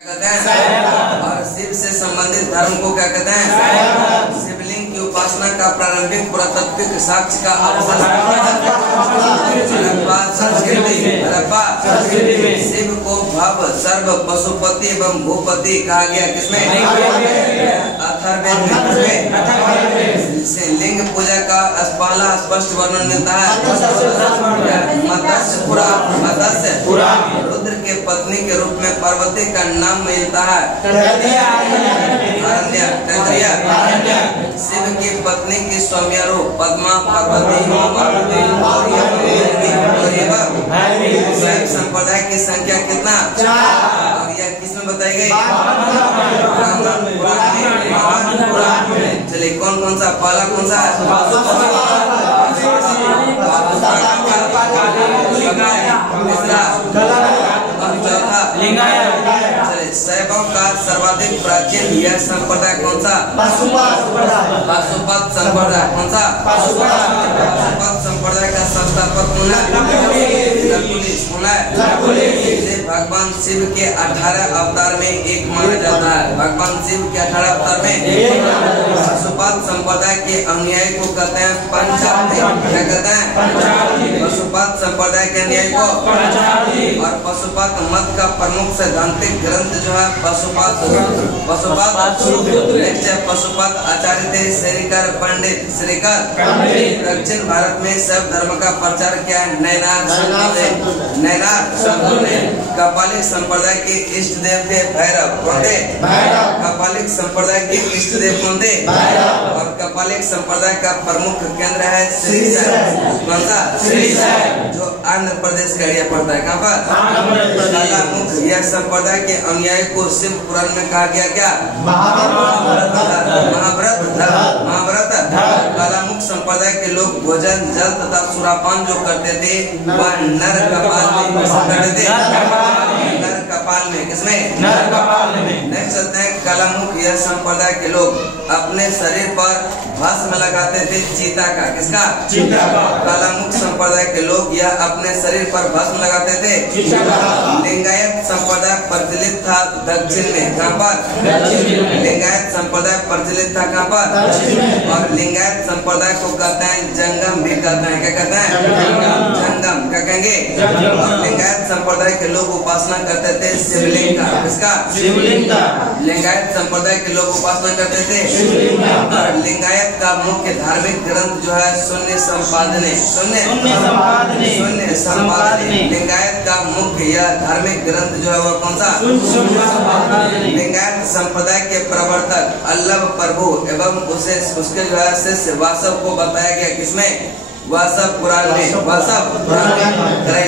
कहते हैं, और शिव से संबंधित धर्म को क्या कहते हैं? शिवलिंग की उपासना का प्रारंभिक पुरातात्विक साक्ष्य का संस्कृति में शिव को भव सर्व पशुपति एवं भूपति कहा गया। किसमें? अथर्ववेद में से लिंग पूजा का पहला स्पष्ट वर्णन मिलता है। मत्स्य रुद्र के पत्नी के रूप में पार्वती का नाम मिलता है। शिव की पत्नी की सौम्य रूप पद्मा, पार्वती, संप्रदाय की संख्या कितना? और यह किसमें बताई गई? चलिए कौन कौन सा? पहला कौन सा है? चौथा लिंगायत। चलिए शैवों का सर्वाधिक प्राचीन यह संप्रदाय कौन सा? पाशुपत संप्रदाय। कौन सा? पाशुपत संप्रदाय का संस्थापक कौन है? भगवान शिव के 18 अवतार में एक माना जाता है। भगवान शिव के 18 अवतार में पशुपत संप्रदाय के अनुयायी को कहते हैं पंचावती। क्या कहते हैं? पशुपत संप्रदाय के अनुयायी को। और पशुपत मत का प्रमुख सैद्धांतिक ग्रंथ जो है पशुपत पशुपत आचार्य थे श्रीकर पंडित श्रीकर। दक्षिण भारत में सब धर्म का प्रचार किया। नैनार कपालिक संप्रदाय के इष्ट देव थे भैरव। कौन थे? कपालिक संप्रदाय के इष्ट देव कौन थे? और कपालिक संप्रदाय का प्रमुख केंद्र है श्रीशैल। कौन सा? श्रीशैल, जो आंध्र प्रदेश का एरिया पड़ता है। कहाँ पर? कालामुख। यह संप्रदाय के अनुयायी को शिव पुराण में कहा गया क्या? महाव्रत। कालामुख संप्रदाय के लोग भोजन, जल तथा सुरापान जो करते थे वह नर कपाल में। किसमें? नर कपाल में। नेक्स्ट चलते हैं कालामुख। यह संप्रदाय के लोग अपने शरीर पर भस्म लगाते थे चीता का। किसका? चीता का। कालामुख संप्रदाय के लोग यह अपने शरीर पर भस्म लगाते थे चीता का। लिंगायत संप्रदाय प्रचलित था दक्षिण में। कहाँ पर? लिंगायत संप्रदाय प्रचलित था कहाँ पर? और लिंगायत संप्रदाय को कहते हैं जंगम भी कहते हैं। क्या कहते हैं? जंगम। क्या कहेंगे? और लिंगायत संप्रदाय के लोग उपासना करते थे शिवलिंग का। किसका? शिवलिंग का। लिंगायत संप्रदाय के लोग उपासना करते थे शिवलिंग का। और लिंगायत का मुख्य धार्मिक ग्रंथ जो है शून्य संपादने। लिंगायत का मुख्य यह धार्मिक ग्रंथ जो है वह कौन सा? लिंगायत संप्रदाय के प्रवर्तक अल्लभ प्रभु एवं उसके जो है शिष्य वासव को बताया गया। किसमें? वासव पुराण में।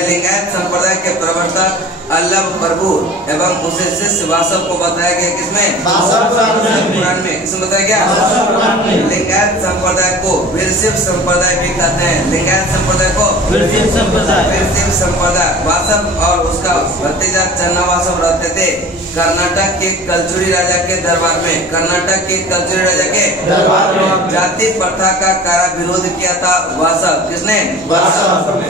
लिंगायत संप्रदाय के प्रवर्तक अल्लभ प्रभु एवं उसे शिष्य वासव को बताया गया। किसमें? पुराण में। किसमें बताया गया? लिंगायत संप्रदाय को वीरशिव संप्रदाय भी कहते हैं। लिंगायत संप्रदाय को वीरशिव संप्रदाय। वासव और उसका भतीजा चन्ना वासव रहते थे कर्नाटक के कलचुरी राजा के दरबार में। कर्नाटक के कलचुरी राजा के दरबार में जाति प्रथा का कड़ा विरोध किया था वासव। किसने?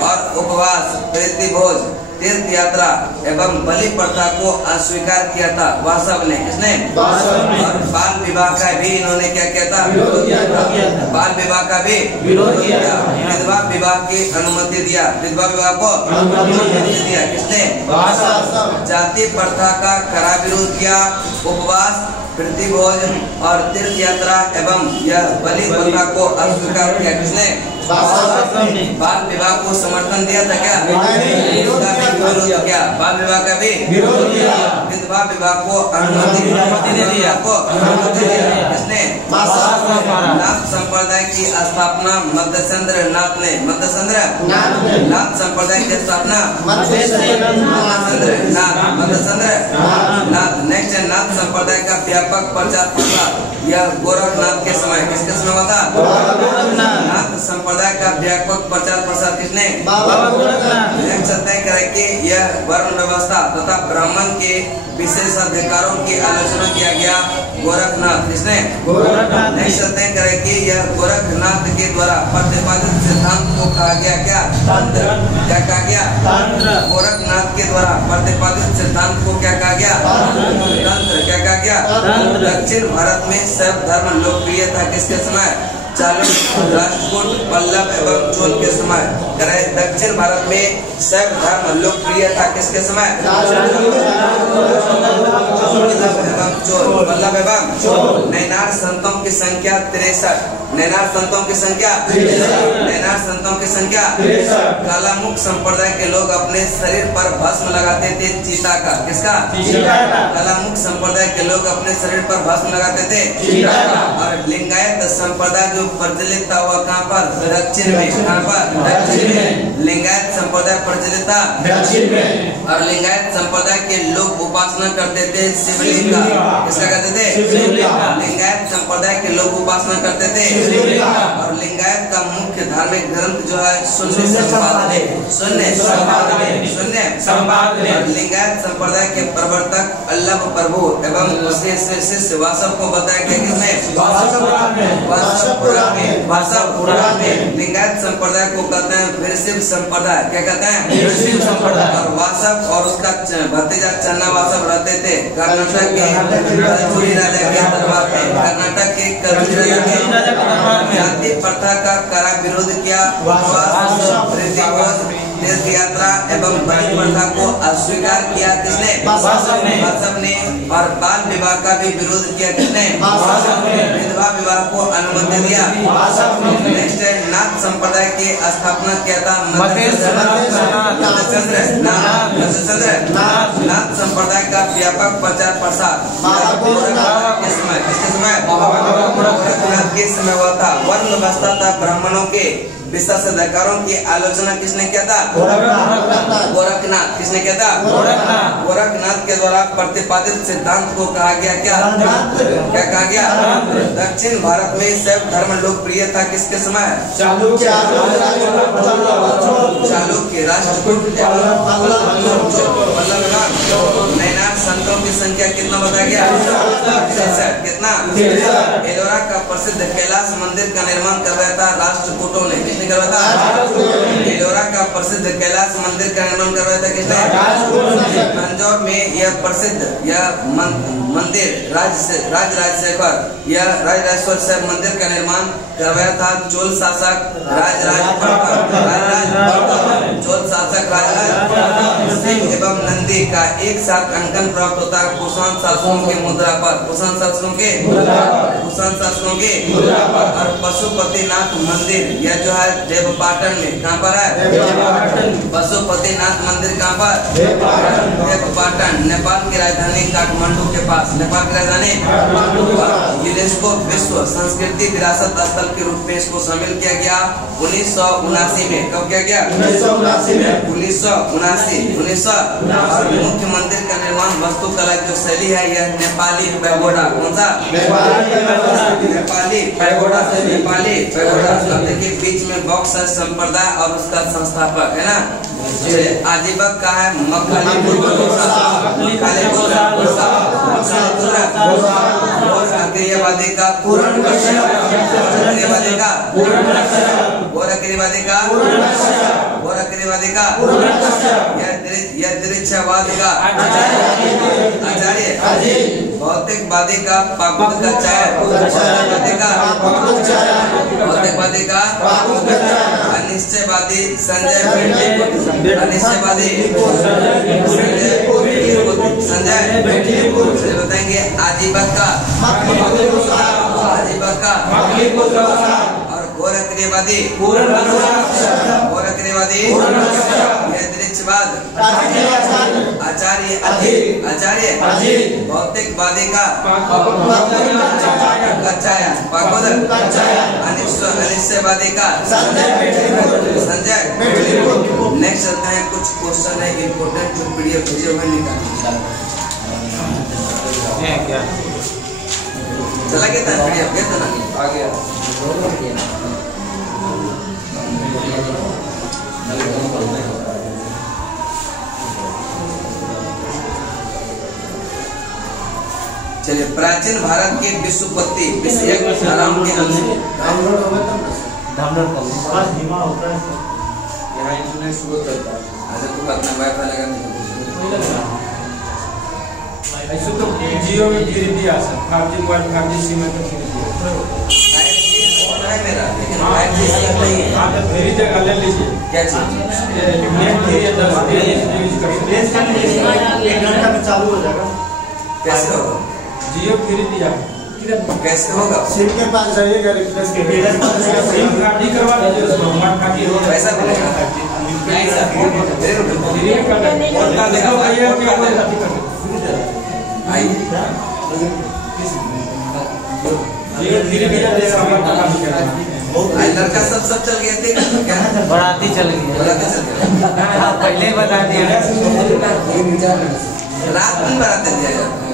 और उपवास, प्रीति भोज, तीर्थ यात्रा एवं बलि प्रथा को अस्वीकार किया था वासव ने। किसने? और बाल विवाह का भी इन्होंने क्या किया था? बाल विवाह का भी विरोध किया। विधवा विवाह की अनुमति दिया। विधवा विवाह को अनुमति दिया। किसने? जाति प्रथा का कड़ा विरोध किया। उपवास, प्रीति भोज और तीर्थ यात्रा एवं यह बलि प्रथा को अस्वीकार किया। किसने? बाल विवाह को समर्थन दिया था क्या? विरोध किया। बाल विवाह का भी विरोध किया। विधवा विवाह को अनुमति दिया। किसने? नाथ संप्रदाय की स्थापना मध्यचंद्र नाथ ने। नाथ संप्रदाय की स्थापना नाथ। नेक्स्ट है नाथ संप्रदाय का व्यापक प्रचार प्रसार यह गोरखनाथ के समय। किसके समय हुआ था? नाथ संप्रदाय का व्यापक प्रचार प्रसार किसने? नेक्स्ट कि यह वर्ण व्यवस्था तथा ब्राह्मण के विशेष अधिकारों की आलोचना किया गया गोरखनाथ। किसने? नेक्स्ट सत्यायन करें कि यह गोरखनाथ के द्वारा प्रतिपादित सिद्धांत को कहा गया क्या? तंत्र। क्या कहा गया? तंत्र। गोरखनाथ के द्वारा प्रतिपादित सिद्धांत को क्या कहा गया? क्या? दक्षिण भारत में शैव धर्म लोकप्रिय था किसके समय? चालुक्य, राष्ट्रकूट, पल्लव एवं चोल के समय। दक्षिण भारत में शैव धर्म लोकप्रिय था किसके समय? पल्लव एवं चोल। नैनार संतों की संख्या 63। नैनार संतों की संख्या 63। कालामुख संप्रदाय के लोग अपने शरीर पर भस्म लगाते थे चीता का। किसका? कालामुख संप्रदाय के लोग अपने शरीर पर भस्म लगाते थे। और लिंगायत संप्रदाय जो प्रचलित था वह कहाँ पर? दक्षिण में। कहाँ पर? दक्षिण में। लिंगायत संप्रदाय प्रचलित था दक्षिण में। और लिंगायत संप्रदाय के लोग उपासना करते थे शिवलिंग का। किसका करते थे? लिंगायत संप्रदाय के लोग उपासना करते थे। और लिंगायत का मुख्य धार्मिक ग्रंथ जो है शून्य संपादने। और लिंगायत संप्रदाय के प्रवर्तक अल्लभ प्रभु एवं उसके शिष्य वासव को बताया गया किसमें? वासव पुराण में। लिंगायत संप्रदाय को कहते हैं वीरशैव संप्रदाय। क्या कहते हैं? वीरशैव संप्रदाय। और वासव और उसका भतीजा चन्ना वासव रहते थे कर्नाटक के कलचुरी राजा के दरबार में। कर्नाटक के कलचुरी राजा के जाति प्रथा का कड़ा विरोध किया। तीर्थ यात्रा एवं बलि प्रथा को अस्वीकार किया किसने? वासव ने। और बाल विवाह का भी विरोध किया किसने? विधवा विवाह को अनुमति दिया। नेक्स्ट है नाथ संप्रदाय की स्थापना किया था नाथ संप्रदाय का व्यापक प्रचार प्रसार किसके समय? गोरखनाथ के समय हुआ था। वर्ण व्यवस्था था ब्राह्मणों के विशेषाधिकारों की आलोचना किसने किया था? गोरखनाथ। किसने किया था? गोरखनाथ के द्वारा प्रतिपादित सिद्धांत को कहा गया क्या? क्या कहा गया? दक्षिण भारत में शैव धर्म लोकप्रिय था किसके समय? चालुक्य, राष्ट्रकूट, नैनार संतों की संख्या कितना बताया गया? कितना? एलोरा का प्रसिद्ध कैलाश मंदिर का निर्माण करवाया था राष्ट्रकूटों ने। किसने करवाया था? एलोरा का प्रसिद्ध कैलाश मंदिर का निर्माण करवाया था किसने? तंजौर में यह प्रसिद्ध यह मंदिर राजराजेश्वर शिव मंदिर का निर्माण करवाया था चोल शासक चोल शासक सिंह एवं नंदी का एक साथ अंकन प्राप्त होता है कुषाण शासकों के मुद्रा पर। कुषाण शासकों के और पशुपतिनाथ मंदिर यह जो है देवपाटन में। कहाँ पर है? पशुपतिनाथ मंदिर कहाँ पर? देवपाटन। नेपाल की राजधानी काठमांडू के पास। नेपाल की राजधानी। यूनेस्को विश्व संस्कृति विरासत स्थल के रूप में इसको शामिल किया गया 1979 में। कब किया गया? 1979। मुख्य मंदिर का निर्माण वास्तुकला जो शैली है यह नेपाली पैगोडा। कौन सा? नेपाली पैगोडा। अब देखिए बीच में बॉक्स है संप्रदाय और उसका संस्थापक है ना। आजीवक का है अक्रियवादी का यदृच्छवाद का आचार्य। भौतिकवादी का भौतिकवादी का अनिश्चयवादी संजय बताएंगे आजीवक का और गोरखवादी यदृच्छवाद आचार्य भौतिकवादी का अनिश्चयवादी का संजय। नेक्स्ट चलते हैं कुछ क्वेश्चन है इम्पोर्टेंट जो पीडीएफ भेजे हुए निकाल क्या चला गया था पीडीएफ गया था ना आ गया। चलिए प्राचीन भारत के विश्वपति आराम के यहाँ इंटरनेट शुरू करता है। अच्छा तू अपना वाईफाई लगा नहीं जियो में फ्री दिया sir, 5G mobile 5G SIM में फ्री दिया है मेरा, लेकिन 5G सिम नहीं है। आप फ्री जगह ले लीजिए। क्या चीज? नेट फ्री है, 10 दिन यूज कर सकते हैं। 1 घंटा में चालू हो जाएगा। कैसे होगा? जियो फ्री दिया है। कैसे होगा? सिम के पास जाइएगा, रिप्लेस के सिम खाली करवा लीजिए, उसको मोबाइल खाली हो पैसा मिलेगा? फ्री कर दे। और का देखो भैया क्या कोई अथी कर दे। आइए जियो फ्री दिया दे, सामान का भी कर दे। लड़का सब चल गए थे क्या? बराती चल गई है। बराती चल गए। पहले ही बता दिया। रात में बराती दिया जाता है।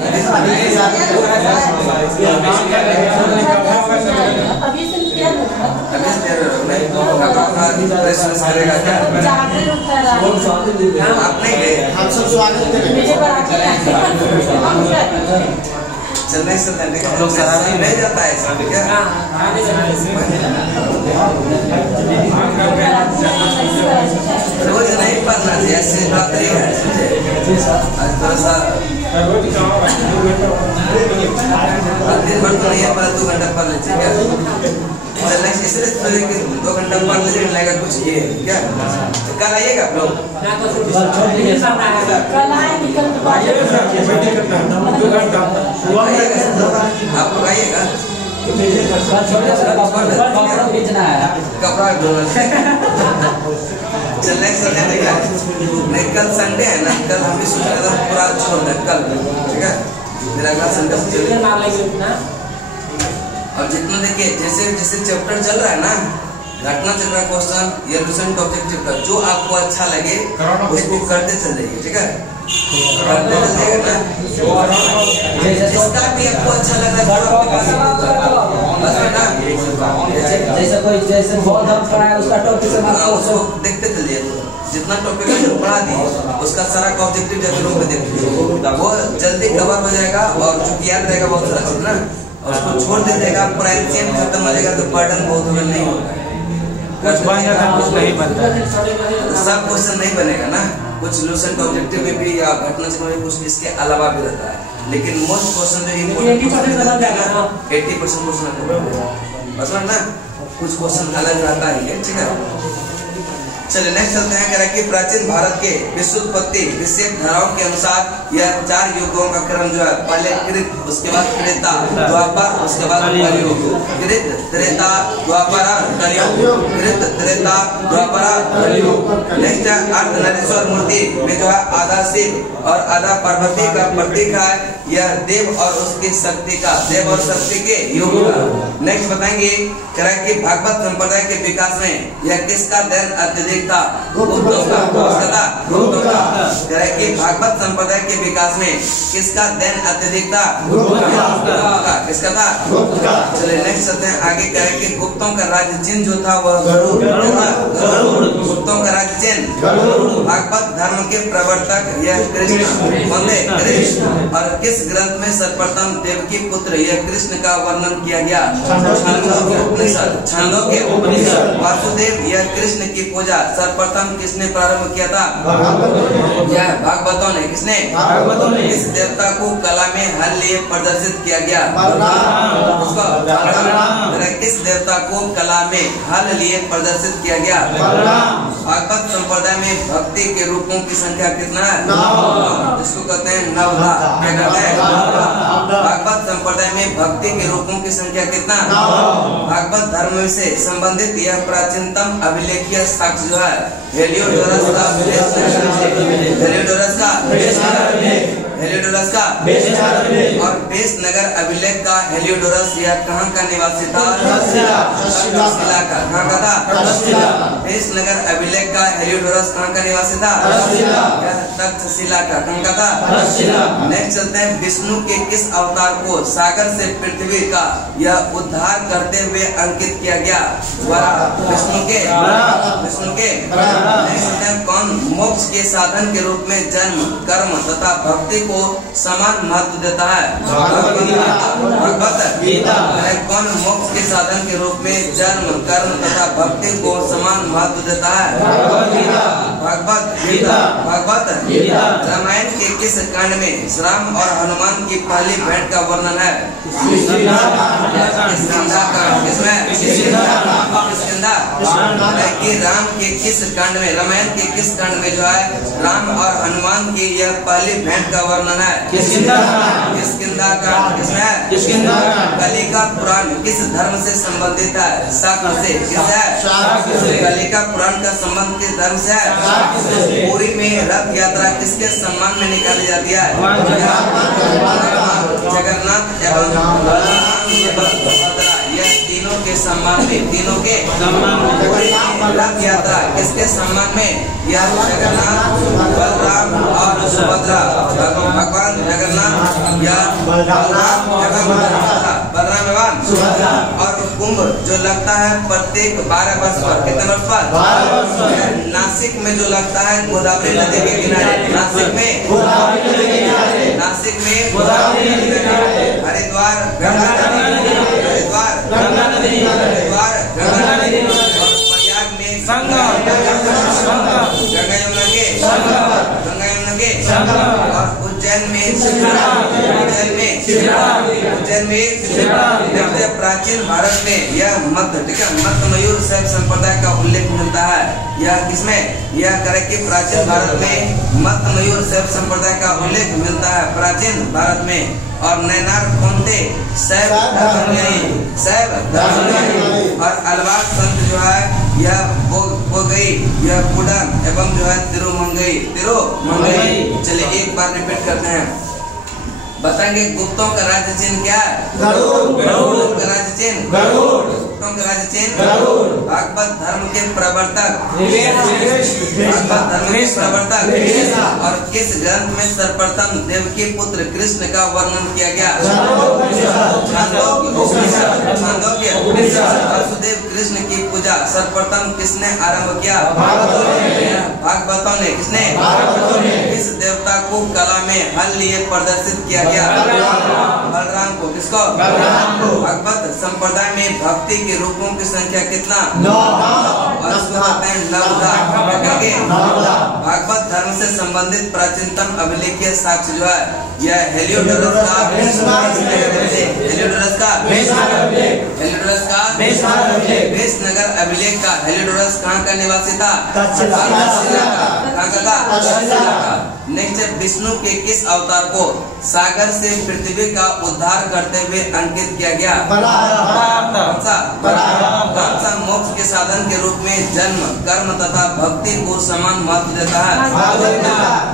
अभी से क्या होगा? अभी प्रेस करेगा क्या? आप नहीं गए? हम सब स्वागत करेंगे। चलने से लोग शराबी नहीं जाता है सब क्या? रोज नहीं पढ़ना चाहिए, ऐसे बात नहीं है। आज थोड़ा सा दिन भर तो नहीं है, पर 2 घंटा पढ़ लीजिए क्या? चलने इसलिए 2 घंटा पढ़ लीजिए, लगेगा कुछ ये क्या? कल आइएगा आप लोग? आप लोग आइएगा? कपड़ा धोना चलने से नहीं, कल संडे है ना, कल हम भी सोच रहे थे पूरा छोड़ दें कल, ठीक है? फिर अगला संडे से चलेगा। और जितना देखिए जैसे जैसे चैप्टर चल रहा है ना, घटना चक्र क्वेश्चन, ये लुसेंट ऑब्जेक्टिव का जो आपको अच्छा लगे उसको करते चल जाइए, ठीक है? करते चल जाइएगा ना, जिसका भी आपको अच्छा लग रहा है बस है ना, जैसे बहुत हम पढ़ा है उसका टॉपिक से उसको देखते चलिए। जितना टॉपिक पढ़ा दिए उसका सारा ऑब्जेक्टिव जाकर रूम में देख लीजिए, वो जल्दी कवर हो जाएगा और जो याद रहेगा बहुत सारा चीज ना, और उसको छोड़ दे देगा, पूरा एनसीएम खत्म हो जाएगा तो बर्डन बहुत नहीं होगा। कुछ बनेगा कुछ नहीं बनता। सब क्वेश्चन नहीं बनेगा ना, कुछ लुसेंट ऑब्जेक्टिव में भी या घटना चक्र में कुछ इसके अलावा भी रहता है, लेकिन मोस्ट क्वेश्चन जो इम्पोर्टेंट 80% क्वेश्चन बस ना, कुछ क्वेश्चन अलग रहता ही है, ठीक है? चलिए नेक्स्ट चलते हैं। कह रहा है कि प्राचीन भारत के विश्वोत्पत्ति विषयक धाराओं के अनुसार यह 4 युगों का क्रम जो है, पहले कृत, उसके बाद त्रेता, द्वापर, उसके बाद कलयुग। कृत, त्रेता, द्वापर, कलयुग। कृत, त्रेता, द्वापर, कलयुग। नेक्स्ट है अर्धनारीश्वर मूर्ति में जो है आधा शिव और आधा पार्वती का प्रतीक है, यह देव और उसकी शक्ति का, देव और शक्ति के युग का। नेक्स्ट बताएंगे, कह रहा है कि भागवत संप्रदाय के विकास में यह किसका देन अत्यधिक था? गुप्तों का। गुप्तों का। कह रहा है कि भागवत संप्रदाय के विकास में किसका देन अत्यधिक था? गुप्तों का। किसका था? गुप्त का। चलिए नेक्स्ट चलते हैं आगे। कह रहा है कि गुप्तों का राज्य चिन्ह जो था वह गरुड़। गुप्तों का राज्य चिन्ह गरुड़। भागवत धर्म के प्रवर्तक यह कृष्ण, कृष्ण। और किस ग्रंथ में सर्वप्रथम देवकी पुत्र यह कृष्ण का वर्णन किया गया? छांदोग्य उपनिषद। वासुदेव यह कृष्ण की पूजा सर्वप्रथम किसने प्रारंभ किया था? यह भागवतों ने। किसने? भागवतों ने। इस देवता को कला में हल लिए प्रदर्शित किया गया? उसको किस देवता को कला में हल लिए प्रदर्शित किया गया? भागवत संप्रदाय में भक्ति के रूपों की संख्या कितना है? जिसको कहते हैं नवधा। क्या कहते हैं? भागवत संप्रदाय में भक्ति के रूपों की संख्या कितना? भागवत धर्म से संबंधित यह प्राचीनतम अभिलेखीय साक्ष्य जो है हेलियोडोरस का और बेस नगर अभिलेख का। हेलियोडोरस यह कहाँ का निवासी था? तक्षशिला का। कहाँ का था? बेस नगर अभिलेख का हेलियोडोरस कहाँ का निवासी था? तक्षशिला का। कहाँ का था? नेक्स्ट चलते हैं, विष्णु के किस अवतार को सागर से पृथ्वी का यह उद्धार करते हुए अंकित किया गया? विष्णु के कौन मोक्ष के साधन के रूप में जन्म, कर्म तथा भक्ति को समान महत्व देता है? भगवत गीता। कौन मोक्ष के साधन के रूप में जन्म, कर्म तथा भक्ति को समान महत्व देता है? भगवत गीता। भगवत गीता। रामायण के किस कांड में राम और हनुमान की पहली भेंट का वर्णन है? किष्किंधा कांड। किसमें? किष्किंधा। कि राम के किस कांड में, रामायण के किस कांड में जो है राम और हनुमान की यह पहली भेंट का वर्णन है? किष्किंधा कांड। किसमें? कली का पुराण किस धर्म से संबंधित है? शाक्त से। किससे? कली का पुराण का संबंध किस धर्म से है? पुरी में रथ यात्रा किसके सम्मान में निकाली जाती है? जगन्नाथ एवं यह तीनों के सम्मान में, तीनों के रथ यात्रा किसके सम्मान में? यह जगन्नाथ, बलराम और सुभद्रा। भगवान जगन्नाथ या बलराम एवं सुभद्रा। और कुंभ जो लगता है प्रत्येक 12 वर्ष पर, कितने वर्ष पर? नासिक में जो लगता है गोदावरी नदी के किनारे। नासिक में हरिद्वार गंगा नदी, हरिद्वार गंगा नदी, और प्रयाग में गंगा यमुना के, और उज्जैन में प्राचीन भारत में यह मत मयूर शैव संप्रदाय का उल्लेख मिलता है। यह किसमें? यह करे कि प्राचीन भारत में मत मयूर शैव संप्रदाय का उल्लेख मिलता है प्राचीन भारत में। और नैनार कौन थे? शैव धर्मज्ञानी। और अलवार संत जो है यह हो गई, यह पुडन एवं जो है तिरुमंगई। चलिए एक बार रिपीट करते हैं। बताएंगे गुप्तों का राज्य चिन्ह क्या है? गरुड़ का राज्य चिन्ह गुप्तों का राज्य चिन्ह। भागवत धर्म के प्रवर्तक, और किस ग्रंथ में सर्वप्रथम देवकी पुत्र कृष्ण का वर्णन किया गया? छांदोग्य। वसुदेव कृष्ण की पूजा सर्वप्रथम किसने आरंभ किया? भागवतों ने। किसने? किस देवता को कला में हल लिए प्रदर्शित किया गया? बलराम को। किसको? भगवत संप्रदाय में भक्ति के रूपों की संख्या कितना? 9। और इसको कहते हैं नवदा। भागवत धर्म से संबंधित प्राचीनतम अभिलेखीय साक्ष्य जो है यह हेलियोडोरस का वेशनगर अभिलेख का। हेलियोडोरस कहाँ का निवासी था? नेक्स्ट है विष्णु के किस अवतार को सागर से पृथ्वी का उद्धार करते हुए अंकित किया गया? कौन सा मोक्ष के साधन के रूप में जन्म, कर्म तथा भक्ति को समान महत्व देता है?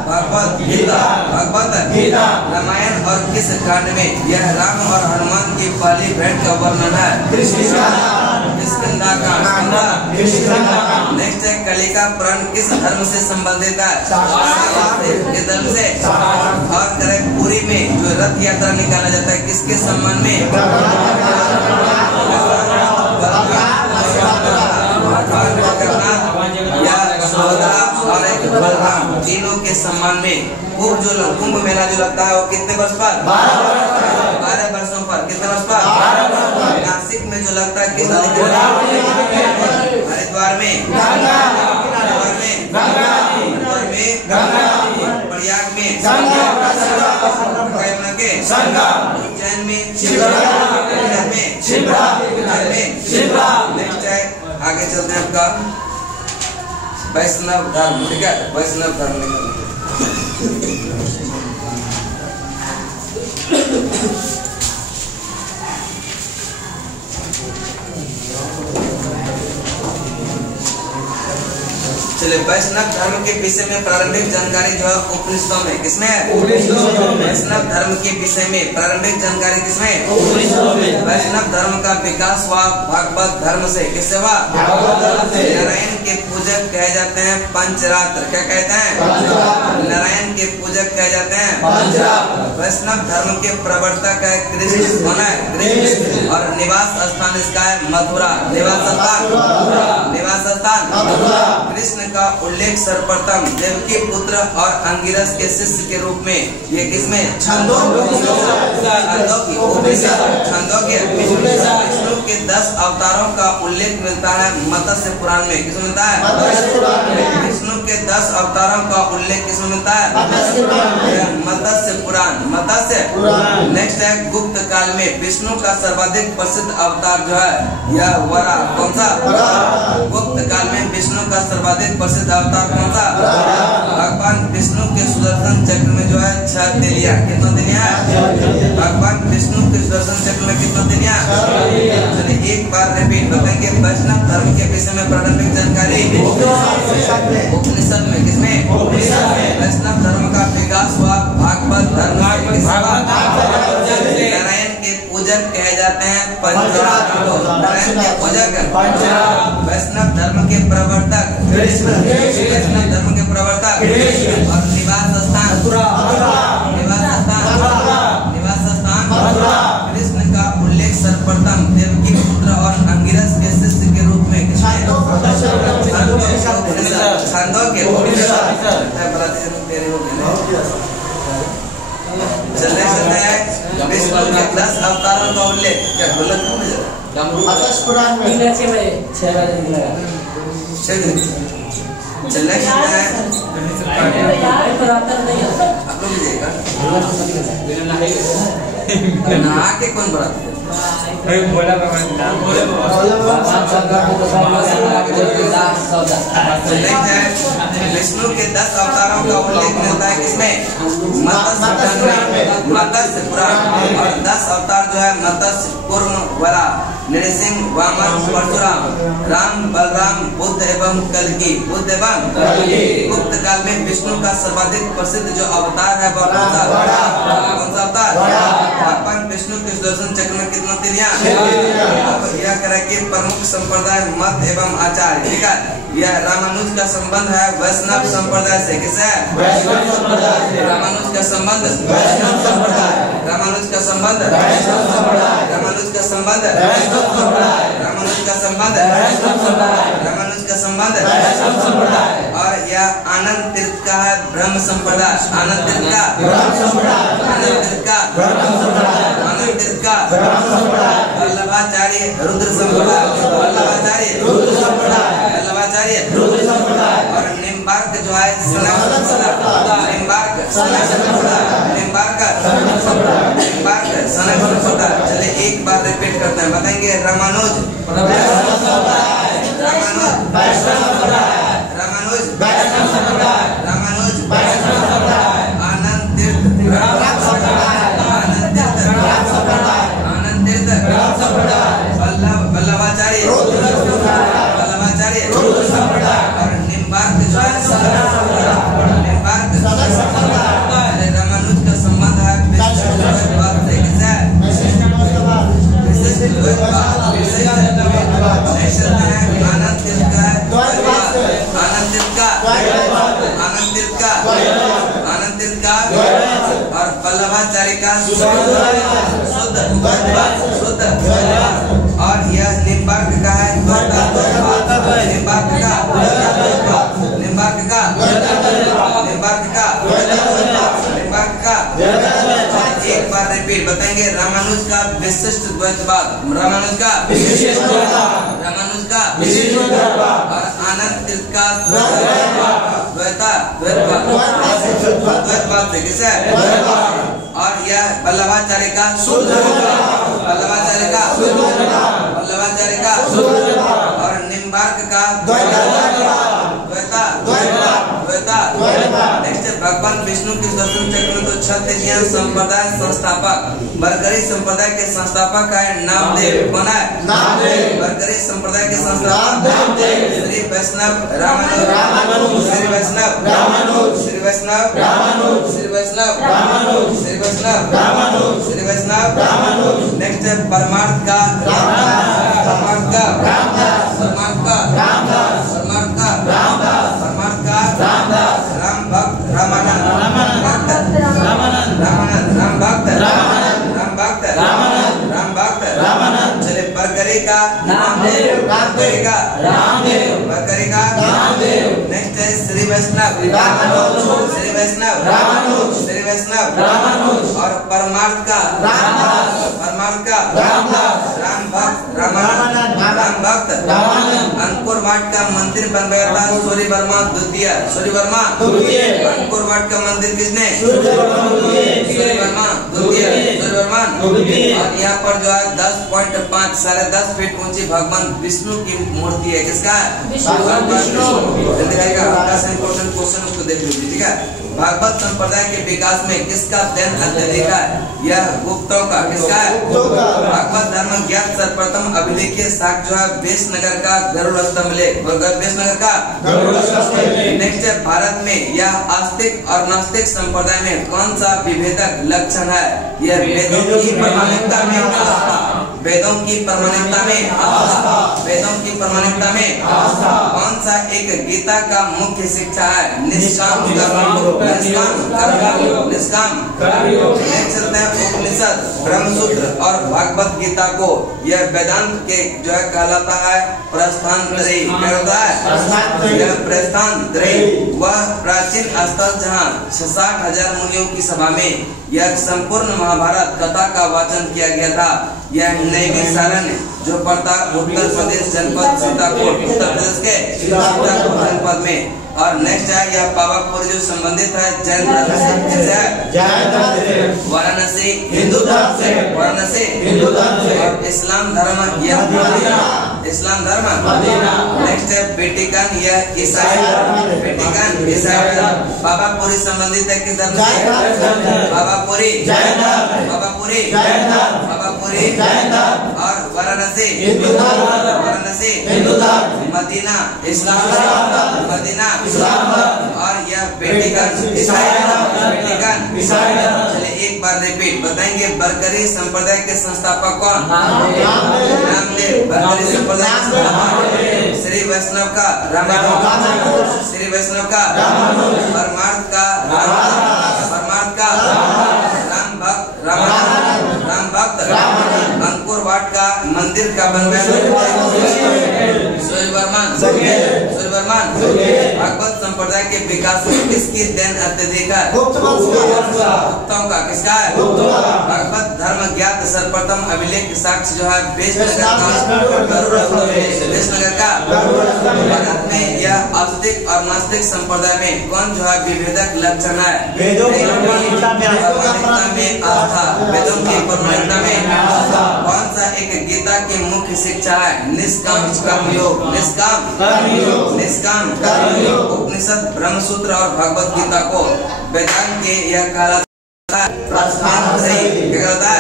भगवत गीता। भगवत गीता। रामायण और किस कांड में यह राम और हनुमान की पहली भेंट का वर्णन है? किष्किंधा कांड। नेक्स्ट है कली का पुराण किस धर्म से संबंधित है? किस धर्म से? और करें पुरी में जो रथ यात्रा निकाला जाता है किसके सम्मान में? और एक बलराम, तीनों के सम्मान में। कुंभ मेला जो लगता है वो कितने वर्ष पर? 12 वर्षों पर। कितने वर्ष पर? नासिक में जो लगता है किस नदी के? हरिद्वार में, प्रयाग में, यमुना के, उज्जैन में, नेक्स्ट है आगे चलते हैं आपका वैष्णव धर्म। ठीक है, वैष्णव धर्म निकल। चलिए वैष्णव धर्म के विषय में प्रारंभिक जानकारी जो है उपनिषदों में। किसमें है? वैष्णव धर्म के विषय में प्रारंभिक जानकारी किसमें? वैष्णव धर्म का विकास हुआ भागवत धर्म से। किससे हुआ? नारायण के पूजक कहे जाते हैं पंचरात्र। क्या कहते हैं? नारायण के पूजक कहे जाते हैं। वैष्णव धर्म के प्रवर्तक है कृष्ण। कौन है? कृष्ण। और निवास स्थान इसका है मथुरा। निवास स्थान कृष्ण का का उल्लेख सर्वप्रथम देवकी पुत्र और अंगिरस के शिष्य के रूप में ये किसमें विष्णु के 10 अवतारों का उल्लेख मिलता है मत्स्य पुराण में। किसमें मिलता है? विष्णु के 10 अवतारों का उल्लेख किसमें मिलता है? मत्स्य पुराण। नेक्स्ट है गुप्त काल में विष्णु का सर्वाधिक प्रसिद्ध अवतार जो है यह वराह। कौन सा? गुप्त काल में विष्णु का सर्वाधिक प्रसिद्ध अवतार कौन सा? भगवान विष्णु के सुदर्शन चक्र में जो है 6 तिलियां। कितना तिलियां? भगवान विष्णु के सुदर्शन चक्र में कितना तिलियां? चलिए एक बार रिपीट बताएंगे। वैष्णव धर्म के विषय में प्रारंभिक जानकारी उपनिषद में। किसमें? वैष्णव धर्म का विकास हुआ भागवत धर्म। नारायण के पूजक कहे जाते हैं पंचरात्र को। नारायण के पूजक वैष्णव धर्म के प्रवर्तक वैष्णव धर्म के प्रवर्तक और निवास स्थान कृष्ण का उल्लेख सर्वप्रथम देवकी पुत्र और अंगिरस के शिष्य के रूप में छांदोग्य चलते है। विष्णु के 10 अवतारों का उल्लेख क्या गलत पुराण में 6 बजे निकलेगा। चलने है नहा के कौन बरात विष्णु के 10 अवतारों का उल्लेख मिलता है किसमें? मत्स्य पुराण। और 10 अवतार जो है मत्स्य कूर्म वराह नृसिंह वामन परशुराम राम बलराम बुद्ध एवं कल्कि। बुद्ध एवं गुप्त काल में विष्णु का सर्वाधिक प्रसिद्ध जो अवतार है वह कौन सा अवतार? भगवान विष्णु के सुदर्शन चक्र में कितना तिलियां? यह करे कि प्रमुख संप्रदाय मत एवं आचार्य। ठीक है, यह रामानुज का संबंध है वैष्णव संप्रदाय से। किससे? रामानुज का संबंध रामानुज का संबंध रामानुज का संबंध रामानुज का संबंध रामानुज का संबंध और यह आनंद तीर्थ का है ब्रह्म संप्रदाय। आनंद तीर्थ का वल्लभाचार्य रुद्र संप्रदाय और निम्बार्क जो है निम्बार्क चलिए एक बार रिपीट करते हैं बताएंगे। रामानुज आनंद तीर्थ वल्लभाचार्य और निम्बार्क जो है रामानुज का संबंध है आनंद तीर्थ का और वल्लभाचार्य का शुद्ध और यह निम्बार्क का है निम्बार्क का एक बार रिपीट बताएंगे। रामानुज का विशिष्ट द्वैतवाद और आनंद तीर्थ का द्वैतवाद से किसे? और यह वल्लभाचार्य का और निम्बार्क का नेक्स्ट भगवान विष्णु के सुदर्शन चक्र में तो 6 तिलियां संप्रदाय संस्थापक बरकरी संप्रदाय के संस्थापक है नामदेव। कौन है? बरकरी संप्रदाय के संस्थापक श्री वैष्णव रामानुज नेक्स्ट है परमार्थ का राम भक्त रामानंद चले बरकरी का नामदेव नेक्स्ट श्री वैष्णव रामानुज, श्री वैष्णव रामानुज, श्री वैष्णव रामानुज, और परमार्थ का रामदास, परमार्थ का रामदास, राम भक्त रामानंद राम भक्त रामानंद, अंकुर वाट का मंदिर बनवाया था सूर्य वर्मा द्वितीय सूर्य वर्मा द्वितीय, अंकुर वाट का मंदिर किसने सूर्य वर्मा द्वितीय, सूर्य वर्मा द्वितीय सूर्य वर्मा द्वितीय। और यहाँ पर जो है 10.5 10.5 फीट ऊंची भगवान विष्णु की मूर्ति है। किसका है? विष्णु। भगवान विष्णु। जल्दी करिएगा, आपका इम्पोर्टेंट क्वेश्चन उसको देख लीजिए। ठीक है, भागवत संप्रदाय के विकास में किसका देन अत्यधिक है? यह गुप्तों का। किसका है? गुप्तों का। भागवत धर्म ज्ञात सर्वप्रथम अभिलेखीय साक्ष्य जो है बेसनगर का गरुड़ स्तंभ लेख, बेसनगर का गरुड़ स्तंभ लेख। नेक्स्ट है, भारत में यह आस्तिक और नास्तिक संप्रदाय में कौन सा विभेदक लक्षण है? यह वेदों की प्रमाणिकता में आस्था, वेदों की प्रमाणिकता में आस्था, वेदों की प्रमाणिकता में आस्था। कौन सा एक गीता का मुख्य शिक्षा है? निष्काम कर्म, निष्काम कर्म, निष्काम कर्मयोग। नेक्स्ट चलते हैं, उपनिषद, ब्रह्मसूत्र और भागवत गीता को यह वेदांत के जो है कहलाता है प्रस्थानत्रयी। क्या होता है? यह प्रस्थानत्रयी वह प्राचीन स्थल जहाँ 60,000 मुनियों की सभा में यह संपूर्ण महाभारत कथा का वाचन किया गया था। यह नैमिषारण्य जो पड़ता उत्तर प्रदेश जनपद सीतापुर, उत्तर प्रदेश के सीतापुर जनपद में। और नेक्स्ट है, यह पावापुर जो संबंधित है जैन धर्म से, वाराणसी हिंदू धर्म से, वाराणसी हिंदू धर्म से, और इस्लाम धर्म यह मदीना, इस्लाम धर्म मदीना। नेक्स्ट है वेटिकन, यह ईसाई धर्म, वेटिकन ईसाई धर्म। पावापुरी संबंधित है किस धर्म से? पावापुरी जैन धर्म, पावापुरी जैन धर्म, पावापुरी जैन धर्म, और वाराणसी हिंदू धर्म, वाराणसी हिंदू धर्म, मदीना इस्लाम इस्लाम धर्म, धर्म, मदीना इस्लाम धर्म, और यह वेटिकन ईसाई धर्म, वेटिकन ईसाई धर्म। चलिए एक बार रिपीट बताएंगे। बरकरी संप्रदाय के संस्थापक कौन? नामदेव, नामदेव। बरकरी संप्रदाय के संस्थापक श्री वैष्णव का रामानुज, श्री वैष्णव का रामानुज, परमार्थ का रामदास, परमार्थ का राम भक्त रामानंद, राम भक्त रामानंद, अंकुर वाट का मंदिर का बनवाया सूर्य वर्मन, सूर्य वर्मन। भागवत संप्रदाय के विकास में किसकी देन अत्यधिक है? गुप्त वंश का। गुप्तों का। किसका है? गुप्तों का। भागवत धर्म ज्ञात सर्वप्रथम अभिलेख साक्ष्य जो है बेसनगर का गरुड़ स्तंभ लेख, बेसनगर का। भारत में यह आस्तिक और नास्तिक संप्रदाय में कौन जो है विभेदक लक्षण है? वेदों की प्रमाणिकता में आस्था, वेदों की प्रमाणिकता में आस्था। कौन सा एक गीता की मुख्य शिक्षा है? निष्काम कर्मयोग, निष्काम कर्मयोग, निष्काम कर्मयोग। उपनिषद, ब्रह्मसूत्र और भगवत गीता को वेदांत के यह कहलाता है प्रस्थानत्रयी। क्या कहलाता है?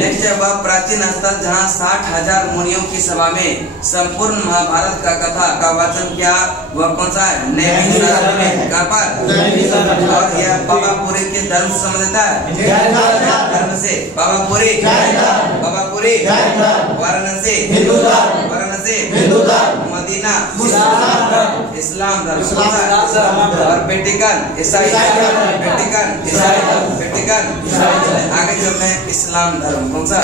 नेक्स्ट है, वह प्राचीन स्थल जहाँ 60,000 मुनियों की सभा में संपूर्ण महाभारत का कथा का वाचन किया, वह कौन सा है? नैमिषारण्य में। कहाँ पर? और यह पावापुरी के धर्म से संबंधित है, धर्म से। पावापुरी, पावापुरी वाराणसी हिंदू धर्म, वाराणसी हिंदू धर्म, मदीना इस्लाम धर्म, इस्लाम धर्म। और वेटिकन ईसाई धर्म, वेटिकन ईसाई धर्म, वेटिकन ईसाई धर्म। आगे चलते हैं, इस्लाम धर्म कौन सा?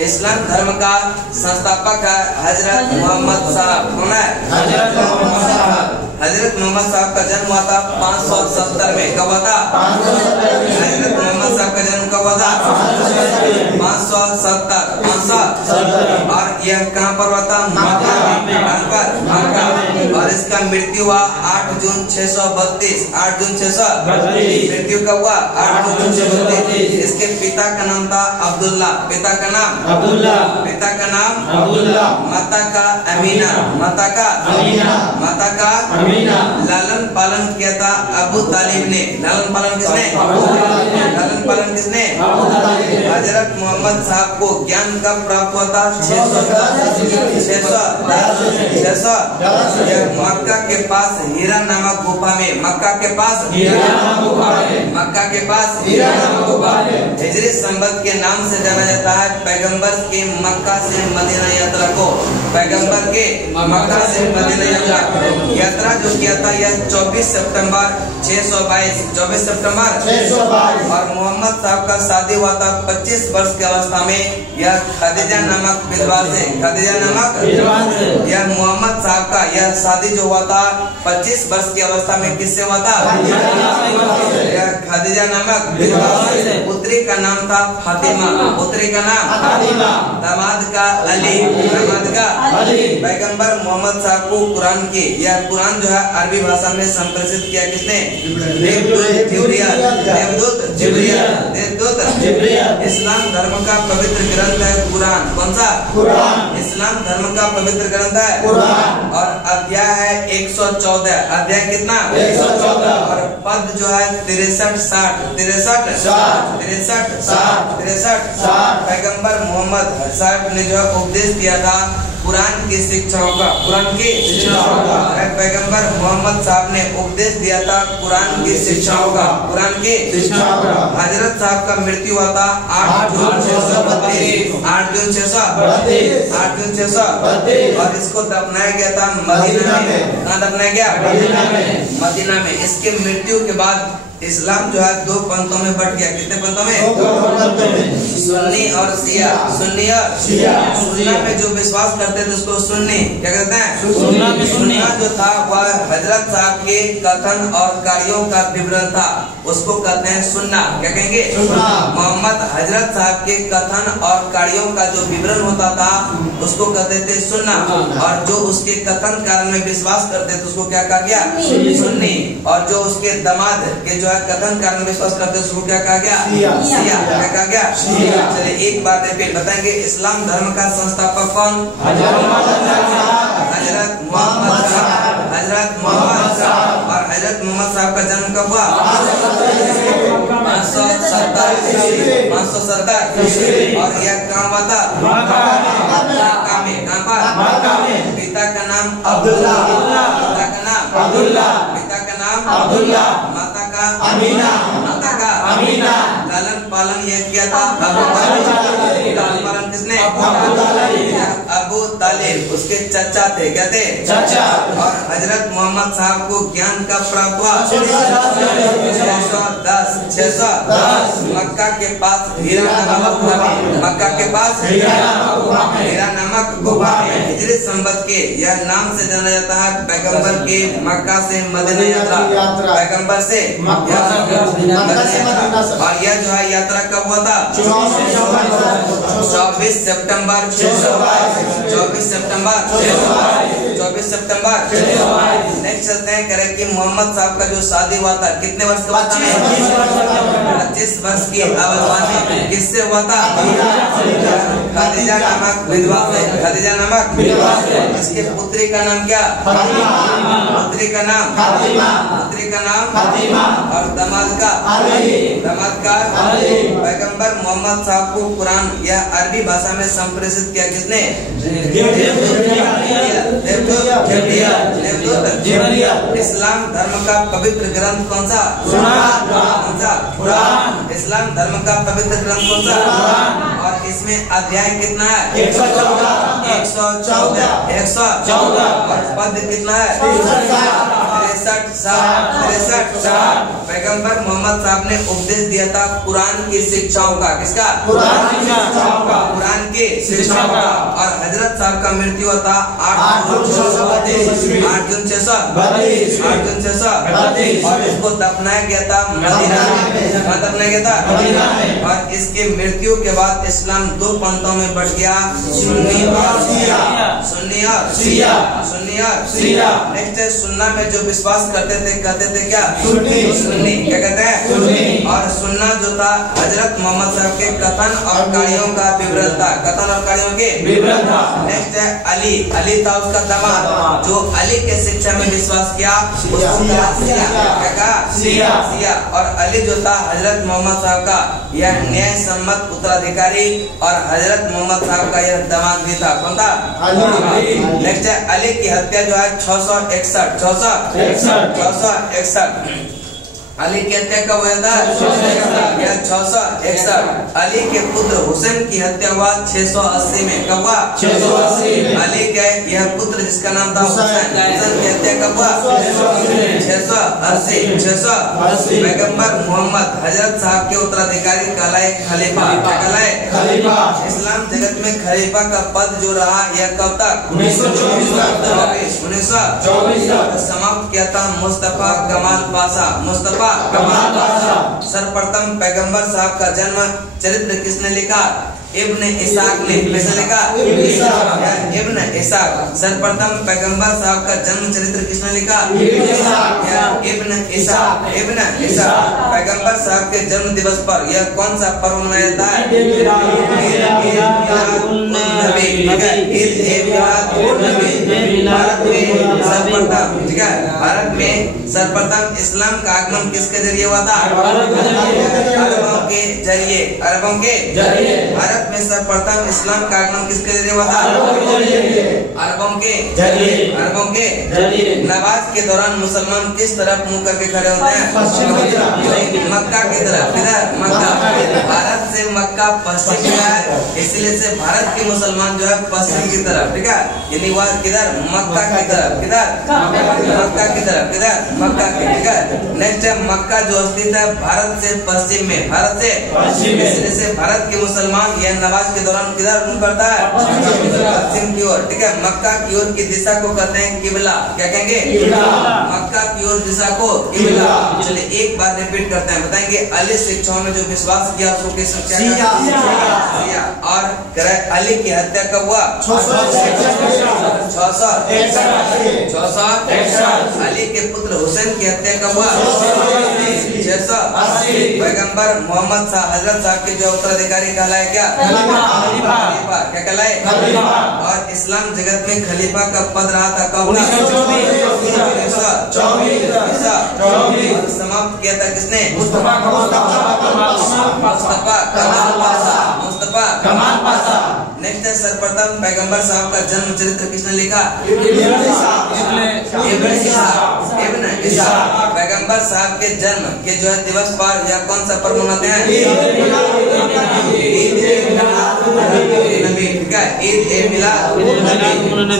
इस्लाम धर्म का संस्थापक है हजरत मोहम्मद साहब। कौन है? हजरत मोहम्मद साहब। हजरत मोहम्मद साहब का जन्म हुआ था 570 में। कब हुआ था? हजरत मोहम्मद साहब का जन्म कब हुआ था? 570। और यह कहाँ पर हुआ था? मक्का में। कहाँ पर? मक्का। और इसका मृत्यु हुआ 8 जून 632। 8 जून 632 मृत्यु कब हुआ? 8 जून 632। इसके पिता का नाम था अब्दुल्ला। पिता का नाम अब्दुल्ला, पिता का नाम अब्दुल्ला, माता का अमीना, माता का अमीना, माता का अमीना। लालन पालन किया था अबू तालिब ने। लालन पालन किसने? लालन पालन किसने? हजरत मोहम्मद साहब को ज्ञान कब प्राप्त हुआ था? 610। मक्का के पास हीरा नामक गुफा में, मक्का के पास हीरा नामक गुफा में, मक्का के पास हीरा नामक हिजरी संबत के नाम से जाना जाता है पैगंबर के मक्का से मदीना यात्रा को। पैगंबर के मक्का से मदीना यात्रा जो किया था यह 24 सितंबर 622 24 सितंबर 622। और मोहम्मद साहब का शादी हुआ था 25 वर्ष की अवस्था में। यह खदीजा नामक विधवा से, खदीजा नामक यह मोहम्मद साहब का यह शादी जो हुआ था 25 वर्ष की अवस्था में किससे हुआ था? यह खदीजा नामक विधवा से। पुत्री का नाम था फातिमा, पुत्री का नाम फातिमा। दामाद का अली, दामाद का अली। पैगंबर मोहम्मद साहब को कुरान की, यह कुरान जो है अरबी भाषा में संप्रेषित किया किसने? देवदूत जिब्रील, देवदूत जिब्रील, देवदूत जिब्रील। इस्लाम धर्म का पवित्र ग्रंथ है कुरान। कौन सा? कुरान। इस्लाम धर्म का पवित्र ग्रंथ है कुरान। और अध्याय है 114। अध्याय कितना? 114। और पद जो है 63 60। पैगंबर मोहम्मद साहब ने जो उपदेश दिया था कुरान की शिक्षाओं का, कुरान की शिक्षाओं का। पैगंबर मोहम्मद साहब ने उपदेश दिया था कुरान की शिक्षाओं का, कुरान की शिक्षाओं का। हजरत साहब का मृत्यु हुआ था 8 जून 632, 8 जून 632। और इसको दफनाया गया था मदीना में। कहाँ दफनाया गया? मदीना में। इसके मृत्यु के बाद इस्लाम जो है 2 पंथों में बट गया। कितने पंथों में? सुन्नी और शिया। सुन्नी और शिया। सुन्ना में जो विश्वास करते थे उसको सुन्नी क्या कहते हैं? सुन्ना जो था वह हजरत साहब के कथन और कार्यों का विवरण था, उसको कहते हैं सुन्ना। क्या कहेंगे? मोहम्मद हजरत साहब के कथन और कार्यों का जो विवरण होता था उसको कहते थे सुन्ना। और जो उसके कथन कार्य में विश्वास करते थे उसको क्या कहा गया? सुन्नी। और जो उसके दामाद के जो कथन कार्य में विश्वास करते उसको क्या कहा गया? शिया। क्या कहा गया? चलिए एक बात रिपीट बताएंगे। इस्लाम धर्म का संस्थापक कौन? हजरत मोहम्मद साहब। हजरत मोहम्मद साहब। और हजरत मोहम्मद साहब का जन्म कब हुआ? 570। और यह कहाँ हुआ था? मक्का में। कहाँ पर? पिता का नाम अब्दुल्ला, पिता का नाम अब्दुल्ला, पिता का नाम अब्दुल्ला, माता का अमीना, माता का अमीना। लालन पालन यह किया था अबू तालिब। लालन पालन किसने? अबू तालिब उसके चचा थे। क्या थे? चचा। और हजरत मोहम्मद साहब को ज्ञान का प्राप्त हुआ 610। मक्का के पास हीरा नामक गुफा में, मक्का के पास हीरा नामक गुफा में। हिजरी संबत के यह नाम से जाना जाता है पैगंबर के मक्का से मदीना यात्रा। पैगंबर से और यह जो है यात्रा कब हुआ था? 24 सितंबर 24 सितंबर। नेक्स्ट चलते हैं करें कि मोहम्मद साहब का जो शादी हुआ था कितने वर्ष का? 25 वर्ष की अवस्था में। किससे हुआ था? खदीजा नामक विधवा से। खदीजा नामक विधवा से। इसके पुत्री का नाम क्या? पुत्री का नाम फातिमा, पुत्री का नाम फातिमा। और दामाद का अली, दामाद का अली। पैगंबर मोहम्मद साहब को कुरान यह अरबी भाषा में संप्रेषित किया किसने? देवदूत। इस्लाम धर्म का पवित्र ग्रंथ कौन सा? कौन सा? कुरान। इस्लाम धर्म का पवित्र ग्रंथ कौन सा? और इसमें अध्याय कितना है? 114। और पद कितना है? 63। पैगंबर मोहम्मद साहब ने उपदेश दिया था कुरान की शिक्षाओं का। किसका? कुरान की शिक्षाओं का, कुरान की शिक्षाओं का। और हजरत साहब का मृत्यु हुआ था 8 जून 632। और इसको दफनाया गया था मदीना में। दफनाया गया था। और इसके मृत्यु के बाद इस्लाम 2 पंथों में बढ़ गया, सुन्नी और शिया। सुन्नी और शिया। सुन्नी और शिया। नेक्स्ट है सुन्ना में जो विश्वास करते थे कहते थे क्या? सुन्नी। क्या कहते हैं? सुन्नी। और सुन्ना जो था हजरत मोहम्मद साहब के कथन और कार्यों का विवरण था। कथन और कार्यों के विवरण था। नेक्स्ट है अली। अली था उसका दामाद जो अली के शिक्षा में विश्वास किया उसको क्या कहा? शिया। और अली जो था हजरत मोहम्मद साहब का यह न्याय सम्मत उत्तराधिकारी और हजरत मोहम्मद साहब का यह दामाद भी था। कौन था? नेक्स्ट है अली की हत्या जो है 661। अली की हत्या कब हुआ था? 661। 61 अली के पुत्र हुसैन की हत्या हुआ 680 में। कब हुआ? 680। अली के यह पुत्र जिसका नाम था हुसैन की हत्या कब हुआ? 680। पैगंबर मोहम्मद हजरत साहब के उत्तराधिकारी कहलाए खलीफा। क्या कहलाए? खलीफा। इस्लाम जगत में खलीफा का पद जो रहा यह कब तक? 1924 तक समाप्त किया था मुस्तफा कमाल पाशा। मुस्तफा कमाल पाशा। सर्वप्रथम पैगंबर साहब का जन्म चरित्र किसने लिखा? इब्न इसाक ने। किसने लिखा? इब्न इसाक। सर्वप्रथम पैगंबर साहब का जन्म चरित्र किसने लिखा? इब्न इसाक। पैगंबर साहब के जन्म दिवस पर यह कौन सा पर्व मनाया जाता है? भारत में सर्वप्रथम इस्लाम का आगमन किसके जरिए हुआ था? अरबों के जरिए। भारत में सर्वप्रथम इस्लाम का आगमन किसके जरिए हुआ था? अरबों के जरिए। नमाज के दौरान मुसलमान किस तरफ मुंह करके खड़े होते हैं? मक्का की तरफ। किधर? मक्का। भारत से मक्का पश्चिम में है, इसलिए से भारत के मुसलमान जो है पश्चिम की तरफ। ठीक है, यानी वह किधर? मक्का की तरफ। किधर? मक्का की तरफ। किधर? मक्का की। ठीक है, नेक्स्ट है मक्का जो स्थित है भारत से पश्चिम में। भारत से पश्चिम, इसलिए से भारत के मुसलमान यह नमाज के दौरान किधर मुंह करता है? पश्चिम की ओर। ठीक है, मक्का की ओर की दिशा को कहते हैं किबला। क्या कहेंगे? मक्का की ओर दिशा को किबला। चलिए एक बार रिपीट करते हैं, बताएंगे अली शिक्षाओं में जो विश्वास किया उसको किस शिया। और अली की हत्या कब हुआ? 661। अली के पुत्र हुसैन की हत्या कब हुआ? 680। पैगंबर मोहम्मद हजरत साहब के जो उत्तराधिकारी कहलाए क्या? खलीफा। क्या कहलाए? और इस्लाम जगत में खलीफा का पद रहा था कब? 1924। समाप्त किया था किसने? मुस्तफा कमाल पाशा। नेक्स्ट है सर्वप्रथम पैगंबर साहब का जन्म चरित्र किसने लिखा? इब्न इसाक। पैगंबर साहब के जन्म के जो है दिवस पर यह कौन सा पर्व मनाते हैं?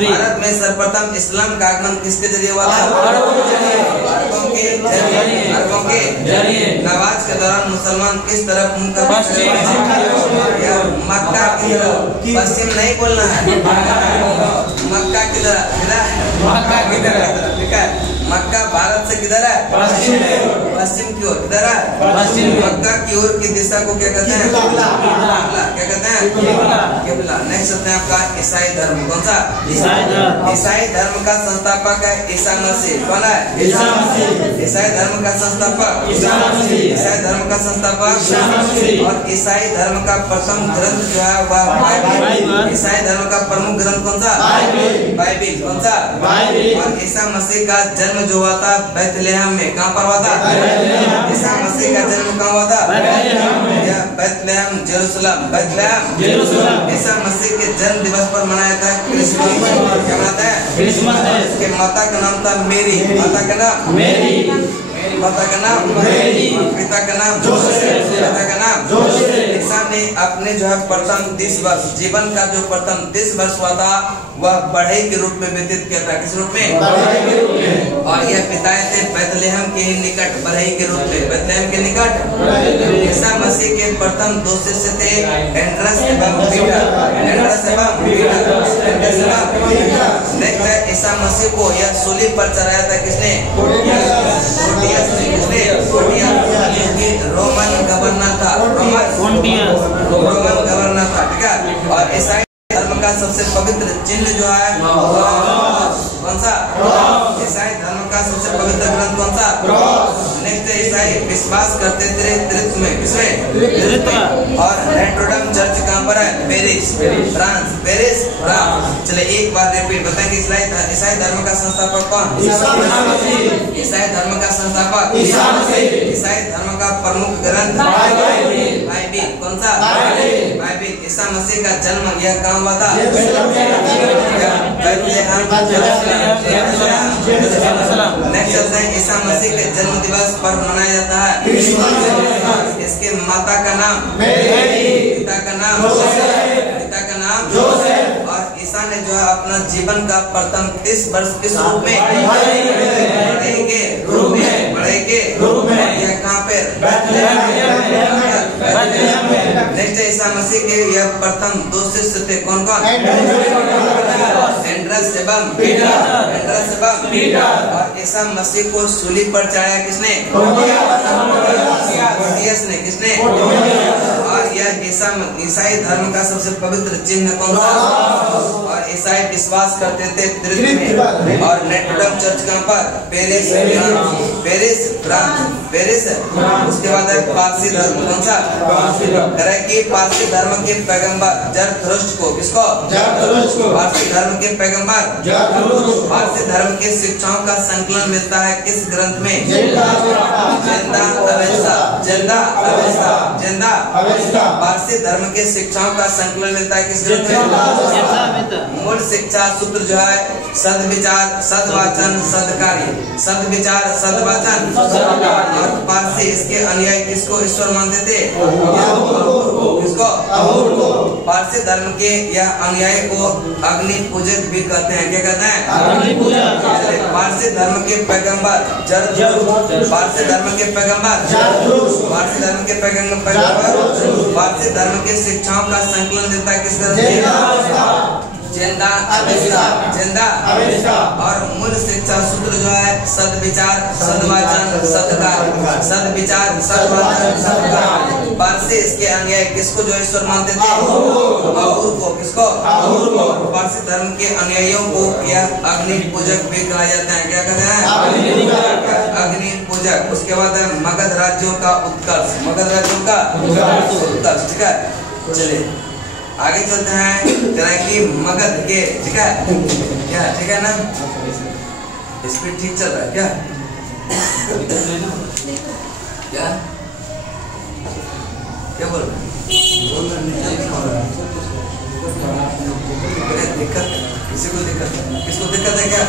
भारत में सर्वप्रथम इस्लाम का आगमन किसके जरिए हुआ था? अरबों के जरिए। नमाज के दौरान मुसलमान किस तरफ मुंह कर? मक्का की तरफ। पश्चिम नहीं बोलना है, मक्का की तरफ। ठीक है, मक्का भारत से किधर है? पश्चिम की ओर। किधर है? मक्का की ओर की दिशा को क्या कहते हैं? क्या कहते हैं? किबला। नेक्स्ट है आपका ईसाई धर्म। कौन सा? ईसाई धर्म का संस्थापक है ईसा मसीह। कौन है? ईसाई धर्म का संस्थापक। ईसाई धर्म का संस्थापक। और ईसाई धर्म का प्रथम ग्रंथ जो है वह बाइबिल। ईसाई धर्म का प्रमुख ग्रंथ कौन सा? बाइबिल। कौन सा? और ईसा मसीह का जन्म जो हुआ था बैतलहम में। कहाँ पर हुआ था? ईसा मसीह का जन्म कहाँ हुआ था? बैतलहम, जेरूसलम। ईसा मसीह के जन्म दिवस पर मनाया था क्रिसमस। क्या मनाता है? क्रिसमस। इसके माता का नाम था मेरी। माता का नाम मेरी। माता का नाम मेरी। पिता का नाम जोसेफ। पिता का नाम जोसेफ। ईसा ने अपने जो है प्रथम 30 वर्ष जीवन का जो प्रथम 30 वर्ष हुआ था वह बढ़ई के रूप में व्यतीत किया था। किस रूप में? और यह पिताएं थे बैतलहम के निकट, बढ़ई के रूप में, बैतलहम के निकट। ईसा मसीह के प्रथम 2 शिष्य थे एंड्रस एवं पीटर। नेक्स्ट है ईसा मसीह को यह सूली पर चढ़ाया था किसने? रोमन गवर्नर था। रोमन गवर्नर था। ठीक है, और ईसाई धर्म का सबसे पवित्र चिन्ह जो है कौन सा? ईसाई धर्म का सबसे पवित्र ग्रंथ कौन सा? नेक्स्ट ईसाई विश्वास करते थे त्रित्व में। किसमें? और नोट्रे-डेम चर्च कहाँ पर है? Paris, France. चले एक बार रिपीट बताएंगे। ईसाई धर्म का संस्थापक कौन? ईसाई धर्म का संस्थापक ईसाई धर्म का प्रमुख ग्रंथ बाइबिल। कौन सा? बाइबिल। ईसा मसीह का जन्म यह कहाँ हुआ था? नेक्स्ट चलते हैं, ईसा मसीह के जन्म दिवस पर मनाया जाता है। इसके माता का नाम, पिता का नाम, और ईसा ने जो है अपना जीवन का प्रथम 30 वर्ष किस रूप में? बड़े के रूप में। यह कहाँ पे? नेक्स्ट है, ईसा मसीह के यह प्रथम 2 शिष्य थे, कौन कौन? एंड्रस एवं पीटर। और ईसा मसीह को सूली पर चढ़ाया किसने? ने किसने? और यह ईसाई धर्म का सबसे पवित्र चिन्ह कौन सा? और ईसाई विश्वास करते थे त्रित्व में। और नेटवर्क चर्च कहाँ पर? पेरिस। उसके बाद है पारसी धर्म, कौन सा? करे कि पारसी धर्म के पैगंबर जरथुस्त्र को, किसको? पारसी धर्म के पैगंबर, पारसी धर्म के शिक्षाओं का संकलन मिलता है किस ग्रंथ में? पारसी धर्म के शिक्षाओं का संकलन मिलता है किस ग्रंथ में? मूल शिक्षा सूत्र जो है सद्विचार, सद्वाचन, सद्कार्य। सद्विचार, सद्वाचन। और पारसी इसके अनुयायी किसको ईश्वर मानते थे? किसको? पारसी धर्म के यह अनुयायी को अग्नि पूजक भी कहते हैं। क्या कहते हैं? अग्नि पूजक। पारसी धर्म के पैगंबर पारसी धर्म के पारसी धर्म के शिक्षाओं का संकलन देता है किस तरह? और मूल शिक्षा सूत्र जो है सद्विचार, सद्वाचन, सद्कार्य। सद्विचार, सद्वाचन, सद्कार्य। पारसी इसके अनुयायी किसको जो ईश्वर मानते थे? अहूर को। किसको? पारसी धर्म के अनुयायियों को यह अग्नि पूजक भी कहा जाता है। क्या कहते हैं? अग्नि पूजक। उसके बाद है मगध राज्यों का उत्कर्ष। मगध राज्यों का उत्कर्ष। ठीक है, चलिए आगे चलते हैं कि मगध के, ठीक है क्या? ठीक है ना? स्पीड ठीक चल रहा है क्या? क्या बोल रहे? दिक्कत? किसी को दिक्कत? किसको दिक्कत है क्या?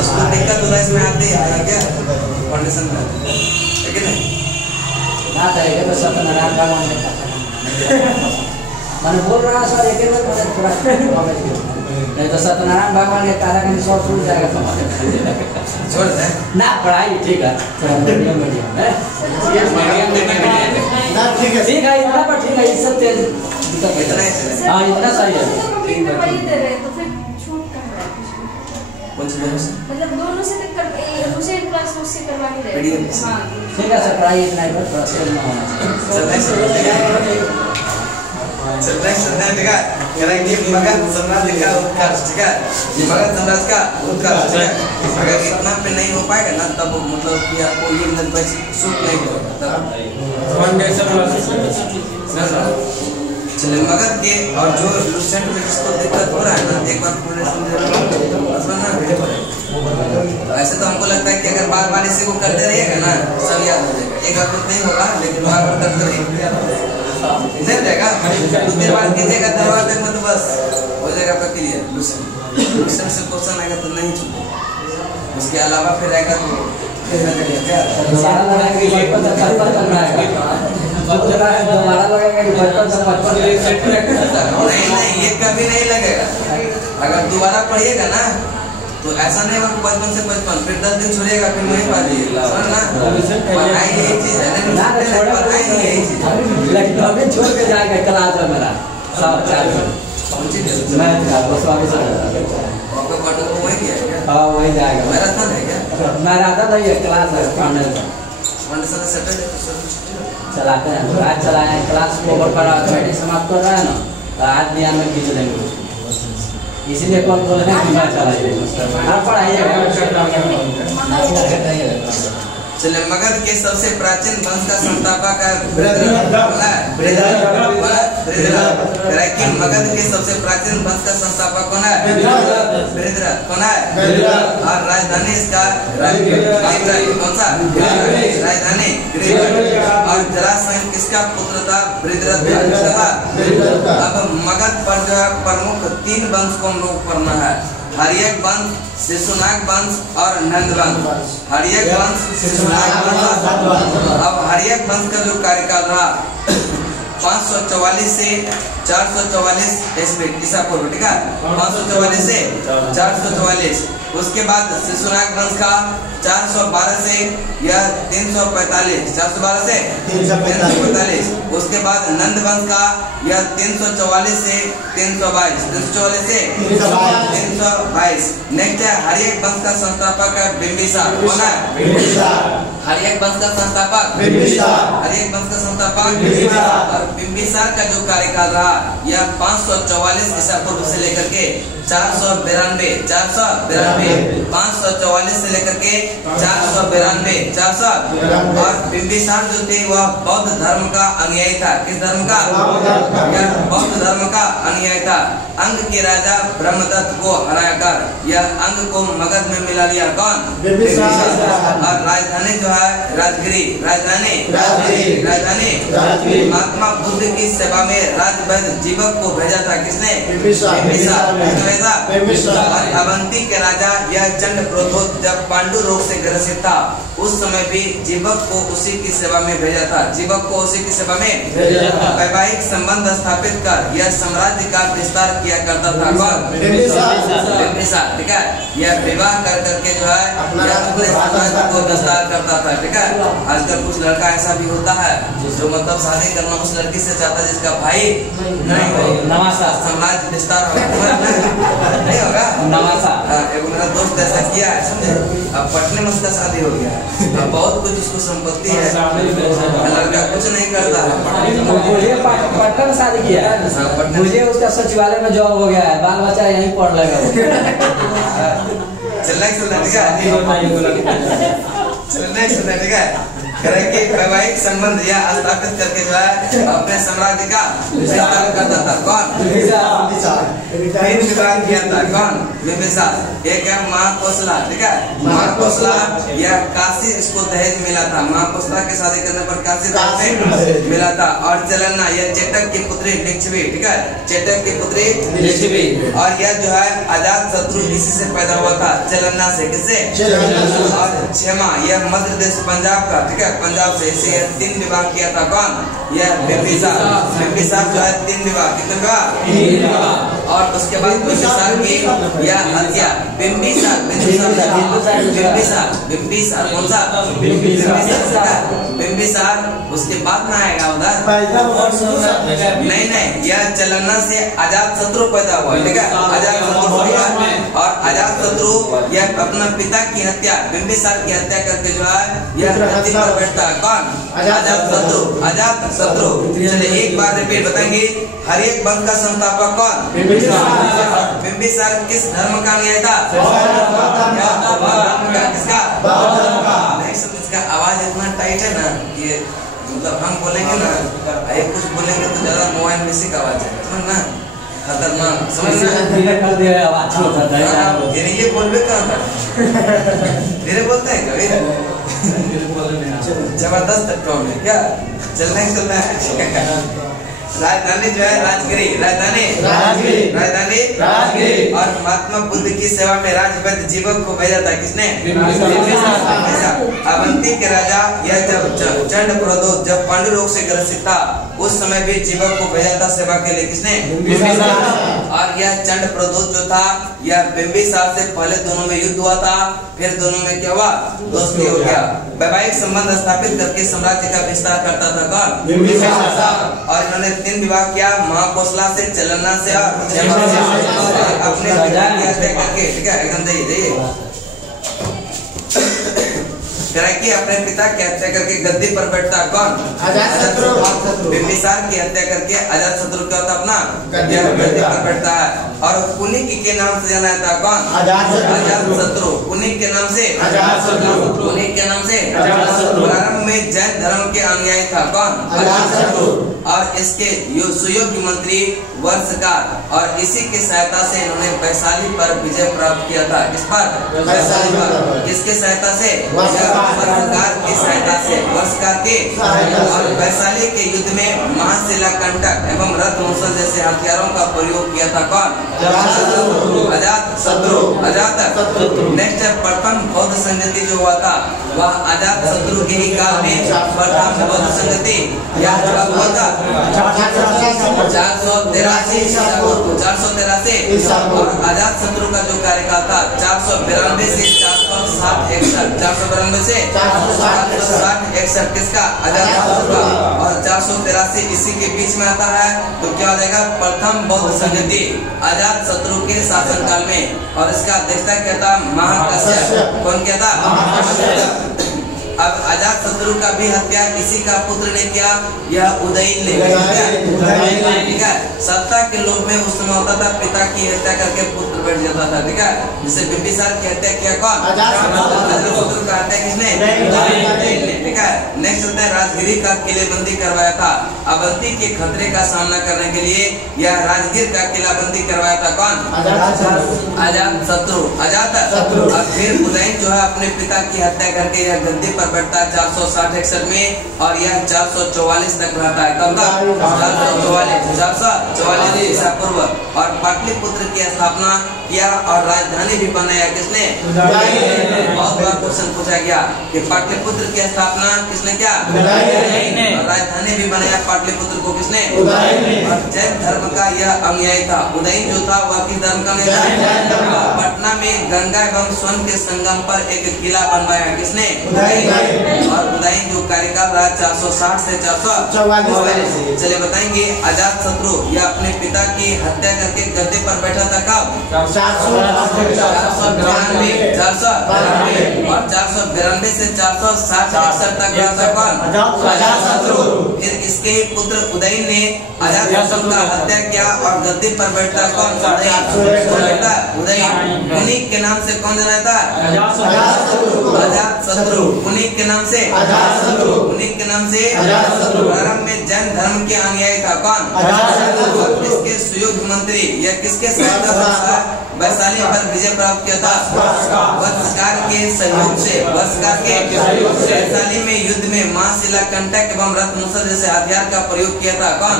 उसको दिक्कत हो रहा है, इसमें आते हैं क्या? कंडीशन में है कि नहीं? ना करेगा तो सत्यनारायण भगवान ने कहा मैंने बोल रहा सर एक बार मैंने थोड़ा नहीं तो सत्यनारायण भगवान के कारा का सब छूट जाएगा। छोड़ दे ना पढ़ाई ठीक है, मीडियम है ना, ठीक है इतना पर ठीक है, इस सब तेज इतना ही। हाँ इतना सही है। तो फिर छूट कहाँ है? मतलब दोनों से दूसरे क्लास मुझसे करवानी रहेगी। हाँ ठीक है सर, पढ़ाई इतना ही पर सेल ना होना चाहिए। मगध साम्राज्य का उत्कर्ष, ठीक है, मगध साम्राज्य का उत्कर्ष, ठीक है। अगर इतना पे नहीं हो पाएगा ना तब मतलब कि आपको ये मतलब सूट नहीं होगा। चलिए मगध के और जो लुसेंट में जिसको दिक्कत हो रहा है ना, एक बार ऐसे तो हमको लगता है कि अगर बार बार इसी को करते रहिएगा ना सब याद हो जाएगा। एक बार तो नहीं होगा लेकिन बार बार करते रहिएगा नहीं जाएगा। दूसरी बार कीजिएगा दरबार तक में तो बस हो जाएगा आपका क्लियर। लुसेंट से क्वेश्चन आएगा तो नहीं छूटेगा, उसके अलावा फिर आएगा तो नहीं ये कभी नहीं लगेगा। अगर दोबारा पढ़िएगा ना तो ऐसा नहीं होगा बचपन से बचपन फिर 10 दिन छोड़िएगा फिर वहीं पढ़िएगा ना। पढ़ाई यही चीज है, पढ़ाई यही चीज है। लेकिन अभी छोड़ के जाएगा क्लास में मेरा सब चालू आपका बटन को वही किया क्या? हाँ वही जाएगा। मैराथन है क्या? मैराथन नहीं है, क्लास है फाइनल का। चलाते हैं आज चलाए क्लास को ओवर पर बैठे समाप्त कर रहा है ना, तो आज ध्यान में खींच देंगे इसीलिए कौन बोल रहे हैं कि मैं चलाइए। हाँ पढ़ाइए। चलिए मगध के सबसे प्राचीन वंश का संस्थापक है कि मगध के सबसे प्राचीन वंश का संस्थापक कौन है? बृहद्रथ। कौन है? और राजधानी इसका कौन सा? राजधानी गृहरथ। और जरासंध किसका पुत्र था? बृहद्रथ था। अब मगध पर जो है प्रमुख 3 वंश को हम लोग पढ़ना है, हर्यक वंश, शिशुनाग वंश और नंद वंश। हर्यक वंश, शिशुनाग वंश। अब हर्यक वंश का जो कार्यकाल रहा 544 से 444 ईसा पूर्व, ठीक है, 544 से 444। उसके बाद शिशुनाग वंश का 412 से या 345, 412 से 345। उसके बाद नंद वंश का यह 344 से 322, 344 से 322। नेक्स्ट है हर्यक वंश का संस्थापक है बिंबिसार। कौन है? हर्यक वंश का संस्थापक हर्यक वंश का संस्थापक और बिंबिसार का जो कार्यकाल रहा यह 544 ईसा पूर्व से लेकर के 492, 544 से लेकर के 492, 400। और बिंबिसार जो थे वह बौद्ध धर्म का अनुयायी था। किस धर्म का? यह बौद्ध धर्म का अनुयायी था। अंग के राजा ब्रह्मदत्त को हराकर यह अंग को मगध में मिला लिया। कौन? और राजधानी जो है राजगिरी। राजधानी महात्मा बुद्ध की सेवा में राजवैद्य जीवक को भेजा था। किसने? और अवंती के राजा यह चंड प्रोद्योत जब पांडु रोग से ग्रसित था उस समय भी जीवक को उसी की सेवा में भेजा था। जीवक को उसी की सेवा में वैवाहिक संबंध स्थापित कर यह साम्राज्य का विस्तार किया करता था। कौन? बिंबिसार। ठीक है, यह विवाह कर करके जो है अपने साम्राज्य को विस्तार करता था। ठीक है, आजकल कुछ लड़का ऐसा भी होता है जो मतलब शादी करना उस लड़की से चाहता है जिसका भाई नहीं हो, साम्राज्य विस्तार नहीं होगा। एक मेरा दोस्त ऐसा किया है, समझे, अब पटने में उसका शादी हो गया है, अब बहुत कुछ उसको संपत्ति है, लड़का कुछ नहीं करता है। मुझे पटना में शादी किया है, मुझे उसका सचिवालय में जॉब हो गया है, बाल बच्चा यहीं पढ़ लेगा। चलना ठीक है, कि वैवाहिक संबंध या स्थापित करके जो है अपने साम्राज्य का विस्तार करता था। कौन? तीन विवाह किया था। कौन? बिंबिसार। एक है महाकोसला। ठीक है, महाकोसला यह काशी इसको दहेज मिला था। महाकोसला के शादी करने पर काशी दहेज मिला था। और चलना यह चेतक की पुत्री लिच्छवी। ठीक है, चेतक की पुत्री लिच्छवी। और यह जो है अजात शत्रु इसी से पैदा हुआ था, चलना से। किससे? और क्षमा यह मध्य प्रदेश पंजाब का, ठीक है, पंजाब से। इसे 3 विवाह किया था। कौन? यह बिंबिसार। बिंबिसार जो है 3 विवाह। कितने विवाह? और उसके बाद बिंबिसार की यह हत्या। बिंबिसार कौन सा? बिंबिसार उसके बाद ना आएगा उधर। नहीं, यह चलना से अजात शत्रु पैदा हुआ। ठीक है, अजात शत्रु हुआ और अजात शत्रु यह अपना पिता की हत्या, बिंबिसार की हत्या करके जो है यह धरती पर बैठता है। कौन? अजात शत्रु। चलिए एक बार रिपीट बताएंगे। हर्यक वंश का संस्थापक कौन? बिंबिसार किस धर्म का अनुयायी था? किसका? इसका आवाज इतना टाइट है ना कि मतलब हम बोलेंगे ना, कुछ बोलेंगे तो ज्यादा मोबाइल म्यूजिक आवाज है, समझना, खतरनाक, समझना। ये बोलबे कहाँ था? धीरे बोलते हैं कभी जबरदस्त टोन है क्या? चलना है। राजधानी जो है राजगिरी। राजधानी और महात्मा बुद्ध की सेवा में राजवैद्य जीवक को भेजा था। किसने? अवंती के राजा यह जब चंड प्रोद्योत जब पांडु रोग से ग्रसित था उस समय भी जीवक को भेजा था सेवा के लिए। किसने? और यह चंड प्रोद्योत जो था यह बिंबिसार से पहले दोनों में युद्ध हुआ था, फिर दोनों में क्या हुआ? दोस्ती हो गया। वैवाहिक संबंध स्थापित करके साम्राज्य का विस्तार करता था। कौन? और इन्होंने 3 विवाह किया, महाकोसला से, चलना से और अपने पिता की हत्या करके। ठीक है, एकदम जाइए अपने पिता की हत्या करके गद्दी पर बैठता। कौन? अजातशत्रु। बिंबिसार की हत्या करके अजातशत्रु क्या होता? अपना गद्दी पर बैठता है। और कुनिक के नाम से जाना जाता। कौन? अजातशत्रु। कुनिक के नाम से प्रारंभ में जैन धर्म के अनुयायी था। कौन? अजातशत्रु। और और इसके सुयोग्य मंत्री वर्षकार, और इसी की सहायता से इन्होंने वैशाली पर विजय प्राप्त किया था। किस पर? वैशाली पर। किसके सहायता से? वर्षकार की सहायता से, वर्षकार के। और वैशाली के युद्ध में महाशिला कंटक एवं रथ मूसल जैसे हथियारों का प्रयोग किया था। कौन? अजात शत्रु। नेक्स्ट है प्रथम बौद्ध संगति जो हुआ था वह अजात शत्रु के ही काल में प्रथम बौद्ध संगति यह हुआ था 483 और अजात शत्रु का जो कार्यकाल था 492 से 460 से 460 किसका? अजात शत्रु का। और 483 इसी के बीच में आता है, तो क्या हो जाएगा? प्रथम बौद्ध संगति अजात शत्रु के शासनकाल में, और इसका अध्यक्षता क्या था? महाकश्यप। कौन क्या था? अब अजात शत्रु का भी हत्या किसी का पुत्र ने किया, यह उदयन ने किया। ठीक है, सत्ता के लोभ में उस समय होता था पिता की हत्या करके पुत्र बैठ जाता था। ठीक है, जिसे बिंबिसार की हत्या किया कौन? पुत्र का हत्या किसने? उदयन ने। ठीक है, नेक्स्ट होता है राजगिरी का किलेबंदी करवाया था। अवंती के खतरे का सामना करने के लिए यह राजगीर का किलाबंदी करवाया था। कौन? अजात शत्रु। और फिर उदयन जो है अपने पिता की हत्या करके यह गद्दी पर बैठता है 460-61 में, और यह 444 तक रहता है। कब तक? 444 ईसा पूर्व। और पाटलिपुत्र की स्थापना किया और राजधानी भी बनाया किसने? बहुत बार क्वेश्चन पूछा गया कि पाटलिपुत्र की स्थापना किसने किया? और राजधानी भी बनाया पाटलिपुत्र को किसने? और जैन धर्म का यह अनुयायी था। उदयन जो था वह किस धर्म का अनुयायी था? पटना में गंगा एवं सोन के संगम पर एक किला बनवाया किसने? और उदयन जो कार्यकाल रहा 460 से 444। चलिए बताएंगे अजात शत्रु यह अपने पिता की हत्या करके गद्दे पर बैठा था कब? 492 और 492 से 460 तक रहा था कौन? अजात शत्रु। फिर इसके ही पुत्र उदयन ने अजात शत्रु का हत्या किया और गद्दे पर बैठता कौन? उदयन। उन्हीं के नाम से कौन रहता है? अजात शत्रु। उन्हीं के नाम से उन्हीं के नाम से प्रारंभ में जैन धर्म के अनुयायी था कौन? इसके सुयोग्य मंत्री यह किसके साथ वैशाली पर विजय प्राप्त किया था? वर्षकार के सहयोग से। वर्षकार के वैशाली में युद्ध में महाशिला कंटक एवं रथ मूसल जैसे हथियार का प्रयोग किया था कौन?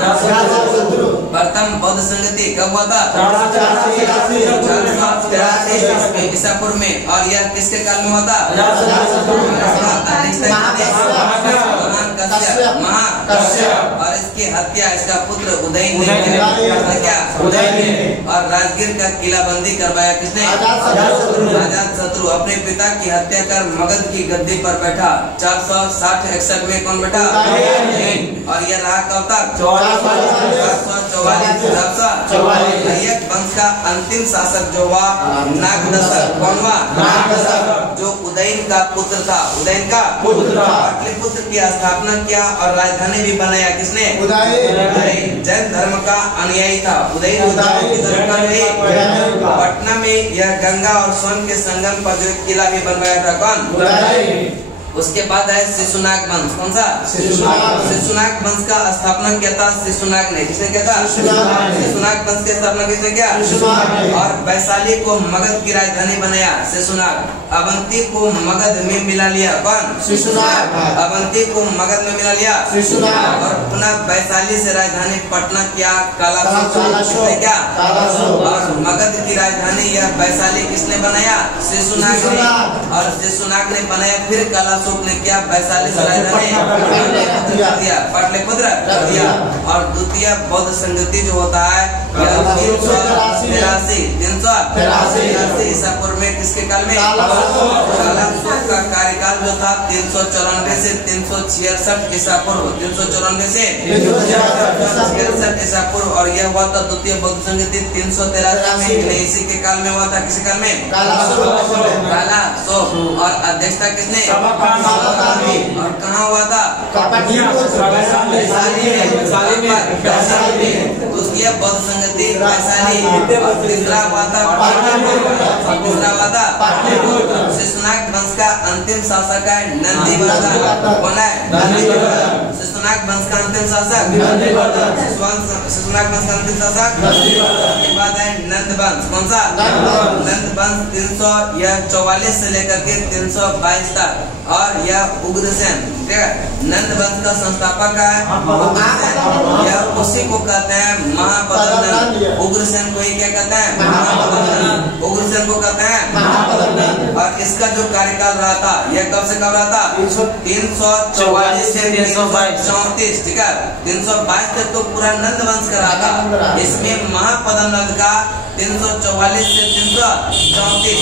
प्रथम बौद्ध संगति कब हुआ था? 483 ईसा पूर्व में। और यह किसके काल में हुआ था? महाकश्यप। और इसकी हत्या इसका पुत्र उदयन ने क्या? और राजगीर का किलाबंदी करवाया किसने? अजात शत्रु। अपने पिता की हत्या कर मगध की गद्दी पर बैठा 460-61 में। कौन बैठा? और यह रहा कब तक? 444। वंश का अंतिम शासक जो हुआ नागदशक। कौन हुआ? नागदशक, जो उदयन का पुत्र था। उदयन का पाटलिपुत्र की स्थापना किया और राजधानी भी बनाया किसने? उदयन। जैन धर्म का अनुयायी था उदयन। पटना में यह गंगा और सोन के संगम पर जो किला भी बनवाया था कौन? उसके बाद है शिशुनाग वंश। कौन सा? शिशुनाग वंश का स्थापना किया था शिशुनाग ने। किसने किया था? शिशुनाग वंश की स्थापना किसने किया? और वैशाली को मगध की राजधानी बनाया शिशुनाग। अवंती को मगध में मिला लिया कौन? शिशुनाग। अवंती को मगध में मिला लिया शिशुनाग। और पुनः वैशाली से राजधानी पटना किया कालाशोक। किसने क्या? और मगध की राजधानी यह वैशाली किसने बनाया? शिशुनाग ने। और शिशुनाग ने बनाया फिर काला ने क्या? वैशाली से पाटलिपुत्र कर दिया। और द्वितीय बौद्ध संगति जो होता है 383 ईसा पूर्व में किसके काल में? कालाशोक का कार्यकाल जो था 394 से 366 ईसा पूर्व। 394 से 366 ईसा पूर्व। और यह हुआ था द्वितीय बौद्ध संगति 383 में। इसी के काल में हुआ था। किसी काल में? कालाशोक। और अध्यक्षता किसने? और कहाँ हुआ था? द्वितीय बौद्ध संगति वैशाली, तीसरा हुआ था शिशुनाग वंश का अंतिम शासक है नंदीवर्धन। कौन है? शिशुनाग वंश का अंतिम शासक शिशुनाग वंश का अंतिम शासक। इसके बाद है नंद वंश। कौन सा? नंद वंश 344 से लेकर के 322 तक। और यह उग्रसेन, ठीक है, नंद वंश का संस्थापक है उग्रसेन। यह उसी को कहते हैं महापद्मनंद। उग्रसेन को ही क्या कहते हैं? महापद्मनंद। उग्रसेन को कहते हैं महापद्मनंद। और इसका जो कार्यकाल रहा था यह कब से कब रहा था? 344 से 334, ठीक है, 322 तक तो पूरा नंद वंश का रहा था। इसमें महापद्मनंद का 344 से 334,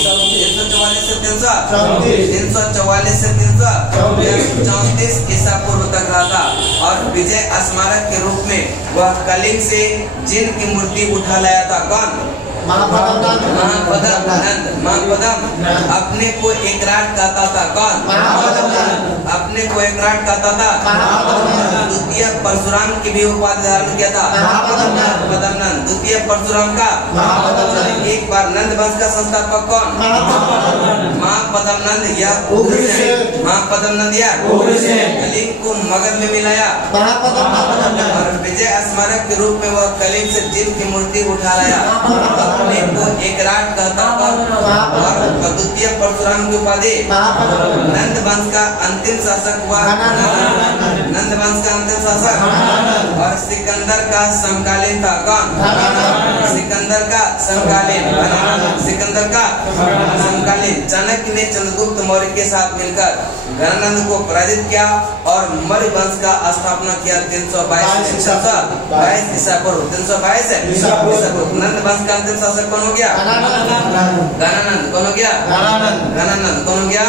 344 से 334 ईसा पूर्व तक रहा था। और विजय स्मारक के रूप में वह कलिंग से जिन की मूर्ति उठा लाया था। कौन? महापद्मनंद। अपने को एकराट कहता था। कौन? अपने को एकराट कहता था। द्वितीय परशुराम की भी उपाधि धारण किया था महापद्मनंद। द्वितीय परशुराम का एक बार नंद वंश का संस्थापक कौन? महापद्मनंद या उग्रसेन। महापद्मनंद या कलिंग को मगध में मिलाया और विजय स्मारक के रूप में वह कलिंग से जिन की मूर्ति उठा लाया। अपने को एकराट कहता था। और द्वितीय परशुराम की उपाधि नंद वंश का अंतिम शासक हुआ नंद वंश का अंतिम शासक। और सिकंदर का समकालीन था। कौन? सिकंदर का समकालीन। सिकंदर का समकालीन। चाणक्य ने चंद्रगुप्त मौर्य के साथ मिलकर गणानंद को पराजित किया और मौर्य वंश का स्थापना किया 322 ईसा पूर्व। 322 ईसा पूर्व। नंद वंश का अंतिम शासक कौन हो गया? गणानंद। कौन हो गया? गणानंद। कौन हो गया?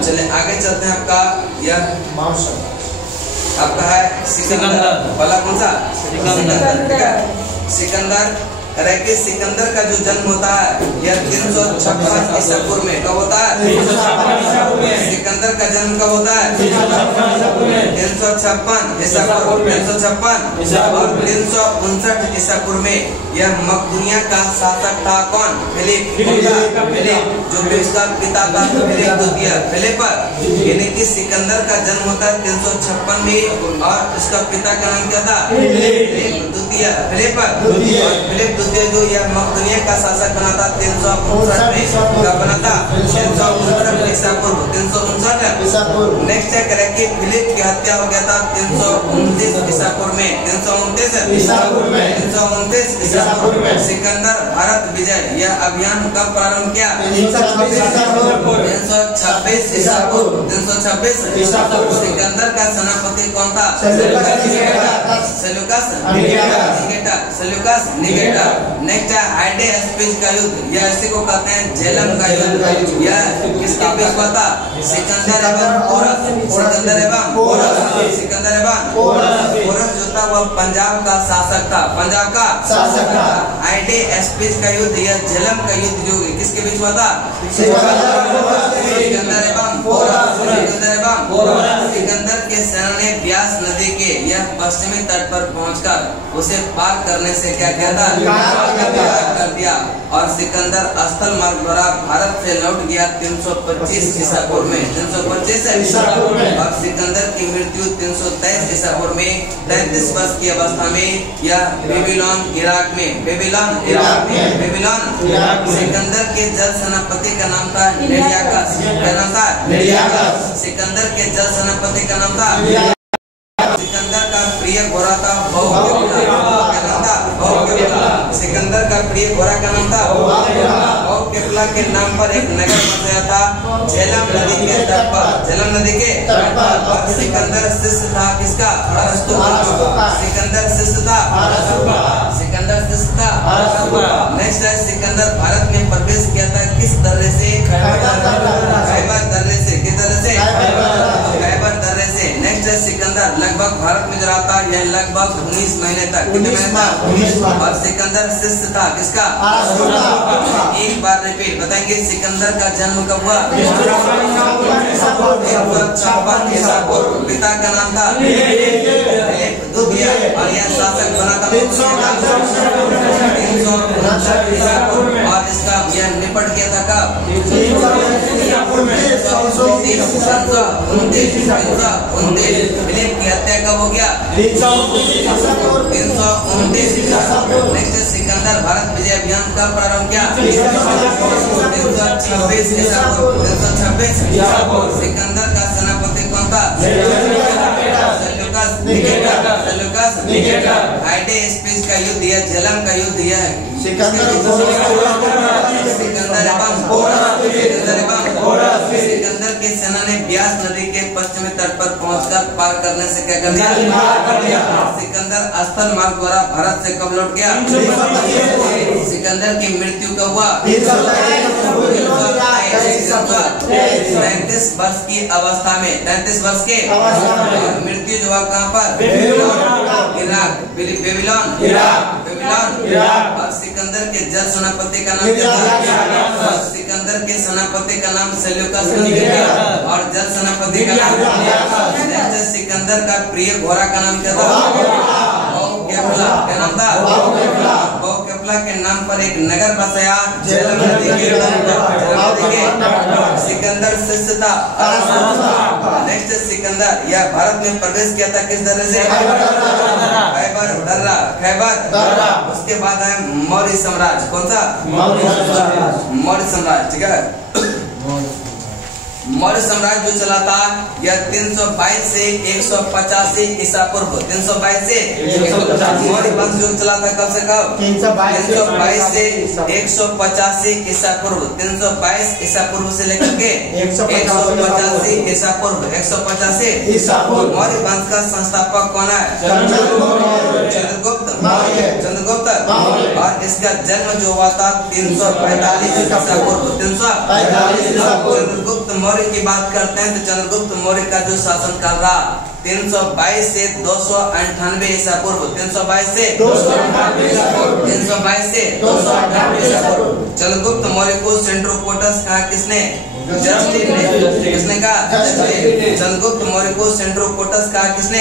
चलिए आगे चलते हैं। आपका यह आपका है सिकंदर। पहला कौन सा? सिकंदर, ठीक है। सिकंदर सिकंदर का जो जन्म होता है यह 356 ईसा पूर्व में। कब होता है? सिकंदर का जन्म कब होता है? 356 ईसा पूर्व। 356 और 359 ईसा पूर्व में यह मकदूनिया का शासक था। कौन? फिलिप। जो इसका पिता था फिलिप द्वितीय। फिलिप यानी कि सिकंदर का जन्म होता है 356 में और इसका पिता का नाम क्या था? फिलिप द्वितीय। फिलिप जो यह मकदूनिया का शासक बना था 359 में। कब बना था? 359 ईसा पूर्व। 359 ईसा पूर्व। नेक्स्ट चेक करें कि फिलिप की हत्या हो गया था 329 ईसा पूर्व में। 329 ईसा पूर्व में। 329 ईसा पूर्व में। सिकंदर भारत विजय यह अभियान कब प्रारंभ किया? 326 ईसा पूर्व। 326 ईसा पूर्व। सिकंदर का सेनापति कौन था? Seleucus Nicator. नेक्स्ट है हाइडेस्पिस का युद्ध। यह इसी को कहते हैं झेलम का युद्ध। यह किसके बीच हुआ था? सिकंदर एवं पोरस। सिकंदर एवं पोरस जो था वह पंजाब का शासक था। पंजाब का शासक था। हाइडेस्पिस का युद्ध यह झेलम का युद्ध जो किसके बीच हुआ था? सिकंदर एवं पोरस। सिकंदर के सेना ने ब्यास नदी के यह पश्चिमी तट पर पहुंचकर उसे पार करने से क्या किया था? कर दिया। और सिकंदर स्थल मार्ग द्वारा भारत से लौट गया 325 ईसा पूर्व में। 325 ईसा पूर्व में। और सिकंदर की मृत्यु 323 ईसा पूर्व में 33 वर्ष की अवस्था में यह बेबीलोन इराक में। सिकंदर के जल सेनापति का नाम था नेरियाकस। क्या नाम था? सिकंदर के जल सेनापति का नाम था। सिकंदर का प्रिय घोड़ा था सिकंदर का प्रिय घोड़ा का नाम था बहुकेपला के नाम पर एक नगर बसाया था झेलम नदी के तट पर। झेलम नदी के तट पर। सिकंदर शिष्य था किसका? सिकंदर शिष्य था। नेक्स्ट है सिकंदर भारत में प्रवेश किया था किस दर्रे से? खैबर दर्रे से। किस दर्रे से? खैबर दर्रे से। नेक्स्ट है सिकंदर लगभग भारत में जो रहा था यह लगभग 19 महीने तक। कितने महीने तक? और सिकंदर शिष्य था किसका? एक बार रिपीट बताएंगे। सिकंदर का जन्म कब हुआ? 356 ईसा पूर्व। पिता का नाम था और यह शासक स्थापना का 359 ईसा पूर्व और इसका यह निपट गया था कब? 329 फिलिप की हत्या कब हो गया? 329 ईसा पूर्व। नेक्स्ट सिकंदर भारत विजय अभियान कब प्रारंभ किया? 326 ईसा पूर्व। 326 सिकंदर का सेनापति कौन था? Seleucus Nicator. हाइडे स्पेस का युद्ध या झेलम का युद्ध यह सिकंदर की सेना ने ब्यास नदी के पश्चिमी तट पर पहुंचकर पार करने से क्या कर दिया? सिकंदर अस्थल मार्ग द्वारा भारत से कब लौट गया? सिकंदर की मृत्यु कब हुआ? 33 वर्ष की अवस्था में। 33 वर्ष के मृत्यु जो हुआ कहाँ पर? Iraq, Babylon. और सिकंदर के जल सेनापति का नाम क्या था? सिकंदर के सेनापति का नाम सेल्यूकस और जल सेनापति का नाम सिकंदर का प्रिय घोड़ा का नाम क्या था? क्या नाम था? बहुकेफला के नाम पर एक नगर बसाया झेलम नदी के सिकंदर शिष्य था। नेक्स्ट सिकंदर यह भारत में प्रवेश किया था किस तरह से? खैबर। उसके बाद है मौर्य साम्राज्य। कौन सा? मौर्य साम्राज्य। ठीक है। मौर्य साम्राज्य जो चला था यह 322 से 185 ईसा पूर्व। 322 से मौर्य वंश जो चला था कब से कब? 322 से 185 ईसा पूर्व। 322 ईसा पूर्व से लेकर के 185 ईसा पूर्व। 185 ईसा पूर्व। मौर्य वंश का संस्थापक कौन है? चंद्रगुप्त। और इसका जन्म जो हुआ था 345 ईसा पूर्व। 345 चंद्रगुप्त मौर्य की बात करते हैं तो चंद्रगुप्त मौर्य का जो शासनकाल रहा 322 से 298 ईसा पूर्व। 322 से 298 ईसा पूर्व। चंद्रगुप्त मौर्य को सेंट्रोपोटस कहा किसने? जस्टिन ने। किसने कहा? चंद्रगुप्त मौर्य को सेंट्रोपोटस कहा किसने?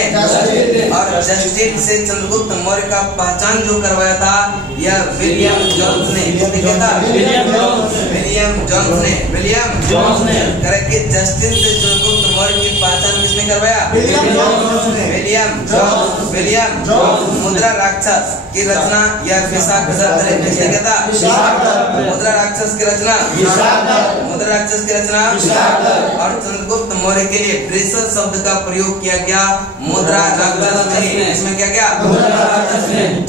और जस्टिन से चंद्रगुप्त मौर्य का पहचान जो करवाया था यह विलियम जोन्स ने। किसने किया था? विलियम जोन्स ने। करेक्ट। जस्टिन से चंद्रगुप्त मौर्य की पहचान किसने करवाया? William Jones. मुद्रा राक्षस की रचना यह किसने किया था? मुद्रा राक्षस की रचना और चंद्रगुप्त मौर्य के लिए ब्रिसल शब्द का प्रयोग किया गया मुद्रा राक्षस नहीं। इसमें क्या गया?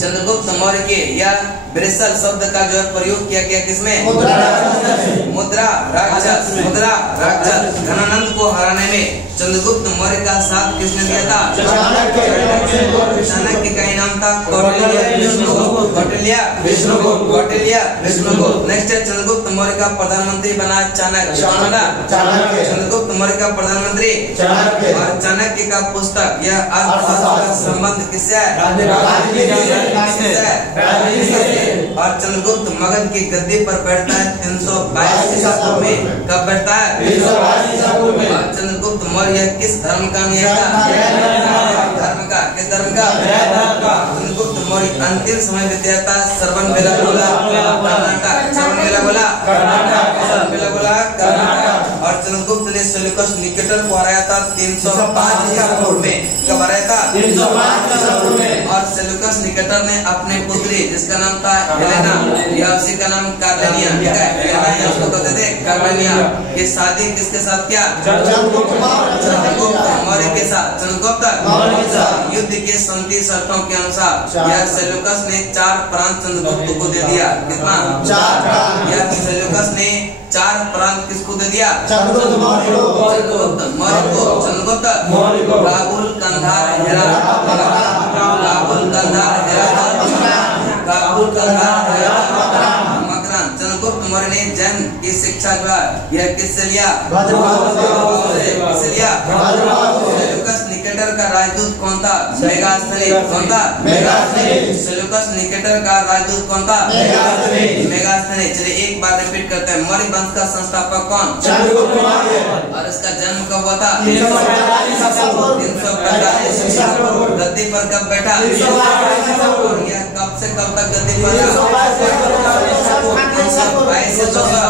चंद्रगुप्त मौर्य के या ब्रिसल शब्द का जो है प्रयोग किया गया किसमें? मुद्रा राक्षस। धनानंद को हराने में चंद्रगुप्त मौर्य का साथ किसने दिया था? चाणक्य का नाम था कौटिल्य विष्णुगुप्त। नेक्स्ट है चंद्रगुप्त मौर्य का प्रधानमंत्री बना चाणक्य। चंद्रगुप्त मौर्य का प्रधानमंत्री और चाणक्य का पुस्तक यह अर्थशास्त्र का संबंध किससे है? और चंद्रगुप्त मगध की गद्दी पर बैठता है 322 ईसा पूर्व में। कब बैठता है? 322 ईसा पूर्व में। और चंद्रगुप्त मौर्य किस धर्म का अनुयायी था? किस धर्म का? चंद्रगुप्त मौर्य अंतिम समय बिताया था श्रवणबेलागोला कर्नाटक। और चंद्रगुप्त ने सेल्यूकस निकेटर को हराया था 305 ईसा पूर्व में। कब हराया था? 305 ईसा पूर्व में। और सेल्यूकस निकेटर ने अपने पुत्री जिसका नाम था हेलेना या उसी का नाम कार्लेनिया। ठीक है। हेलेना या उसको कहते थे कार्लेनिया की शादी किसके साथ किया? चंद्रगुप्त मौर्य के साथ। चंद्रगुप्त युद्ध के संधि शर्तों के अनुसार यह सेल्यूकस ने 4 प्रांत चंद्रगुप्त को दे दिया। कितना? 4। यह सेल्यूकस ने 4 प्रांत किसको दे दिया? चंद्रगुप्त मौर्य को। काबुल, कंधार, हेरात। मकरान। चंद्रगुप्त मौर्य ने जैन की शिक्षा जो है यह किससे लिया? सेल्यूकस निकेटर का राजदूत कौन था? मेगास्थनीज। कौन था? मेगास्थनीज। सेल्यूकस निकेटर का राजदूत कौन था? मेगास्थनीज। मेगास्थनीज। चलिए एक बार रिपीट करते हैं, मौर्य वंश का संस्थापक कौन? चंद्रगुप्त मौर्य। और इसका जन्म कब हुआ था? 345 ईसा पूर्व। 345 ईसा पूर्व। गद्दी पर कब बैठा? 322 ईसा पूर्व। और यह कब से कब तक गद्दी पर था? 322 ईसा पूर्व। 322 से 200।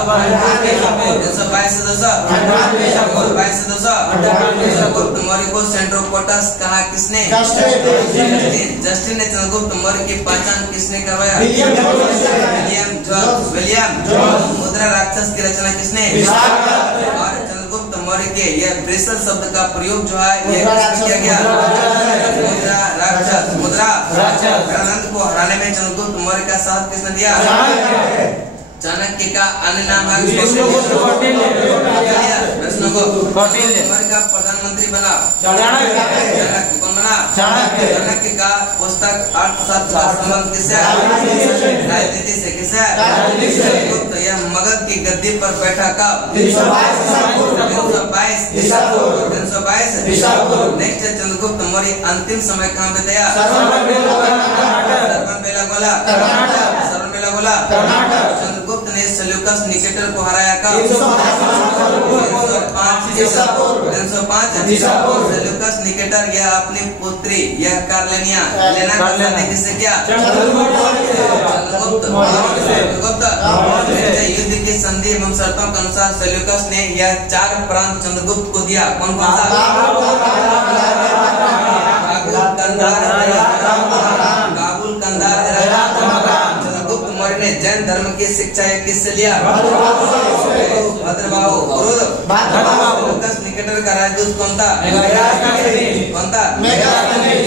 322 से 200। 322 से 200। चंद्रगुप्त मौर्य को सेंट्रोपोटस कहा किसने? जस्टिन ने चंद्रगुप्त मौर्य की पहचान किसने करवाया? William George. मुद्रा राक्षस की रचना किसने? और चंद्रगुप्त मौर्य के यह ब्रिसल शब्द का प्रयोग जो है यह किया गया? मुद्रा राक्षस। मुद्रा राक्षस। गणनंद को हराने में चंद्रगुप्त मौर्य का साथ किसने दिया? चाणक्य का अन्य नाम है विष्णुगुप्त मौर्य का प्रधानमंत्री बना चाणक्य। कौन बना? चाणक्य का पुस्तक अर्थशास्त्र का संबंध किससे? राजनीति से। किससे? चंद्रगुप्त यह मगध की गद्दी पर बैठा कब? 322 ईसा पूर्व। 322 ईसा पूर्व। नेक्स्ट है चंद्रगुप्त मौर्य अंतिम समय कहाँ बिताया? सरवनबेलागोला। सरवनबेलागोला। चंद्रगुप्त ने सेल्यूकस निकेटर को हराया कब? 305 ईसा पूर्व। 305 ईसा पूर्व। सेल्यूकस निकेटर यह अपनी पुत्री यह कार्लेनिया लेना करने किससे किया? चंद्रगुप्त। युद्ध की संधि एवं शर्तों के अनुसार सेल्यूकस ने यह 4 प्रांत चंद्रगुप्त को दिया। कौन कौन सा? काबुल, कंधार, चंद्रगुप्त मौर्य ने जैन धर्म की शिक्षा किससे लिया? भद्रबाहु। सेल्यूकस निकेटर का राजदूत कौन था? कौन था?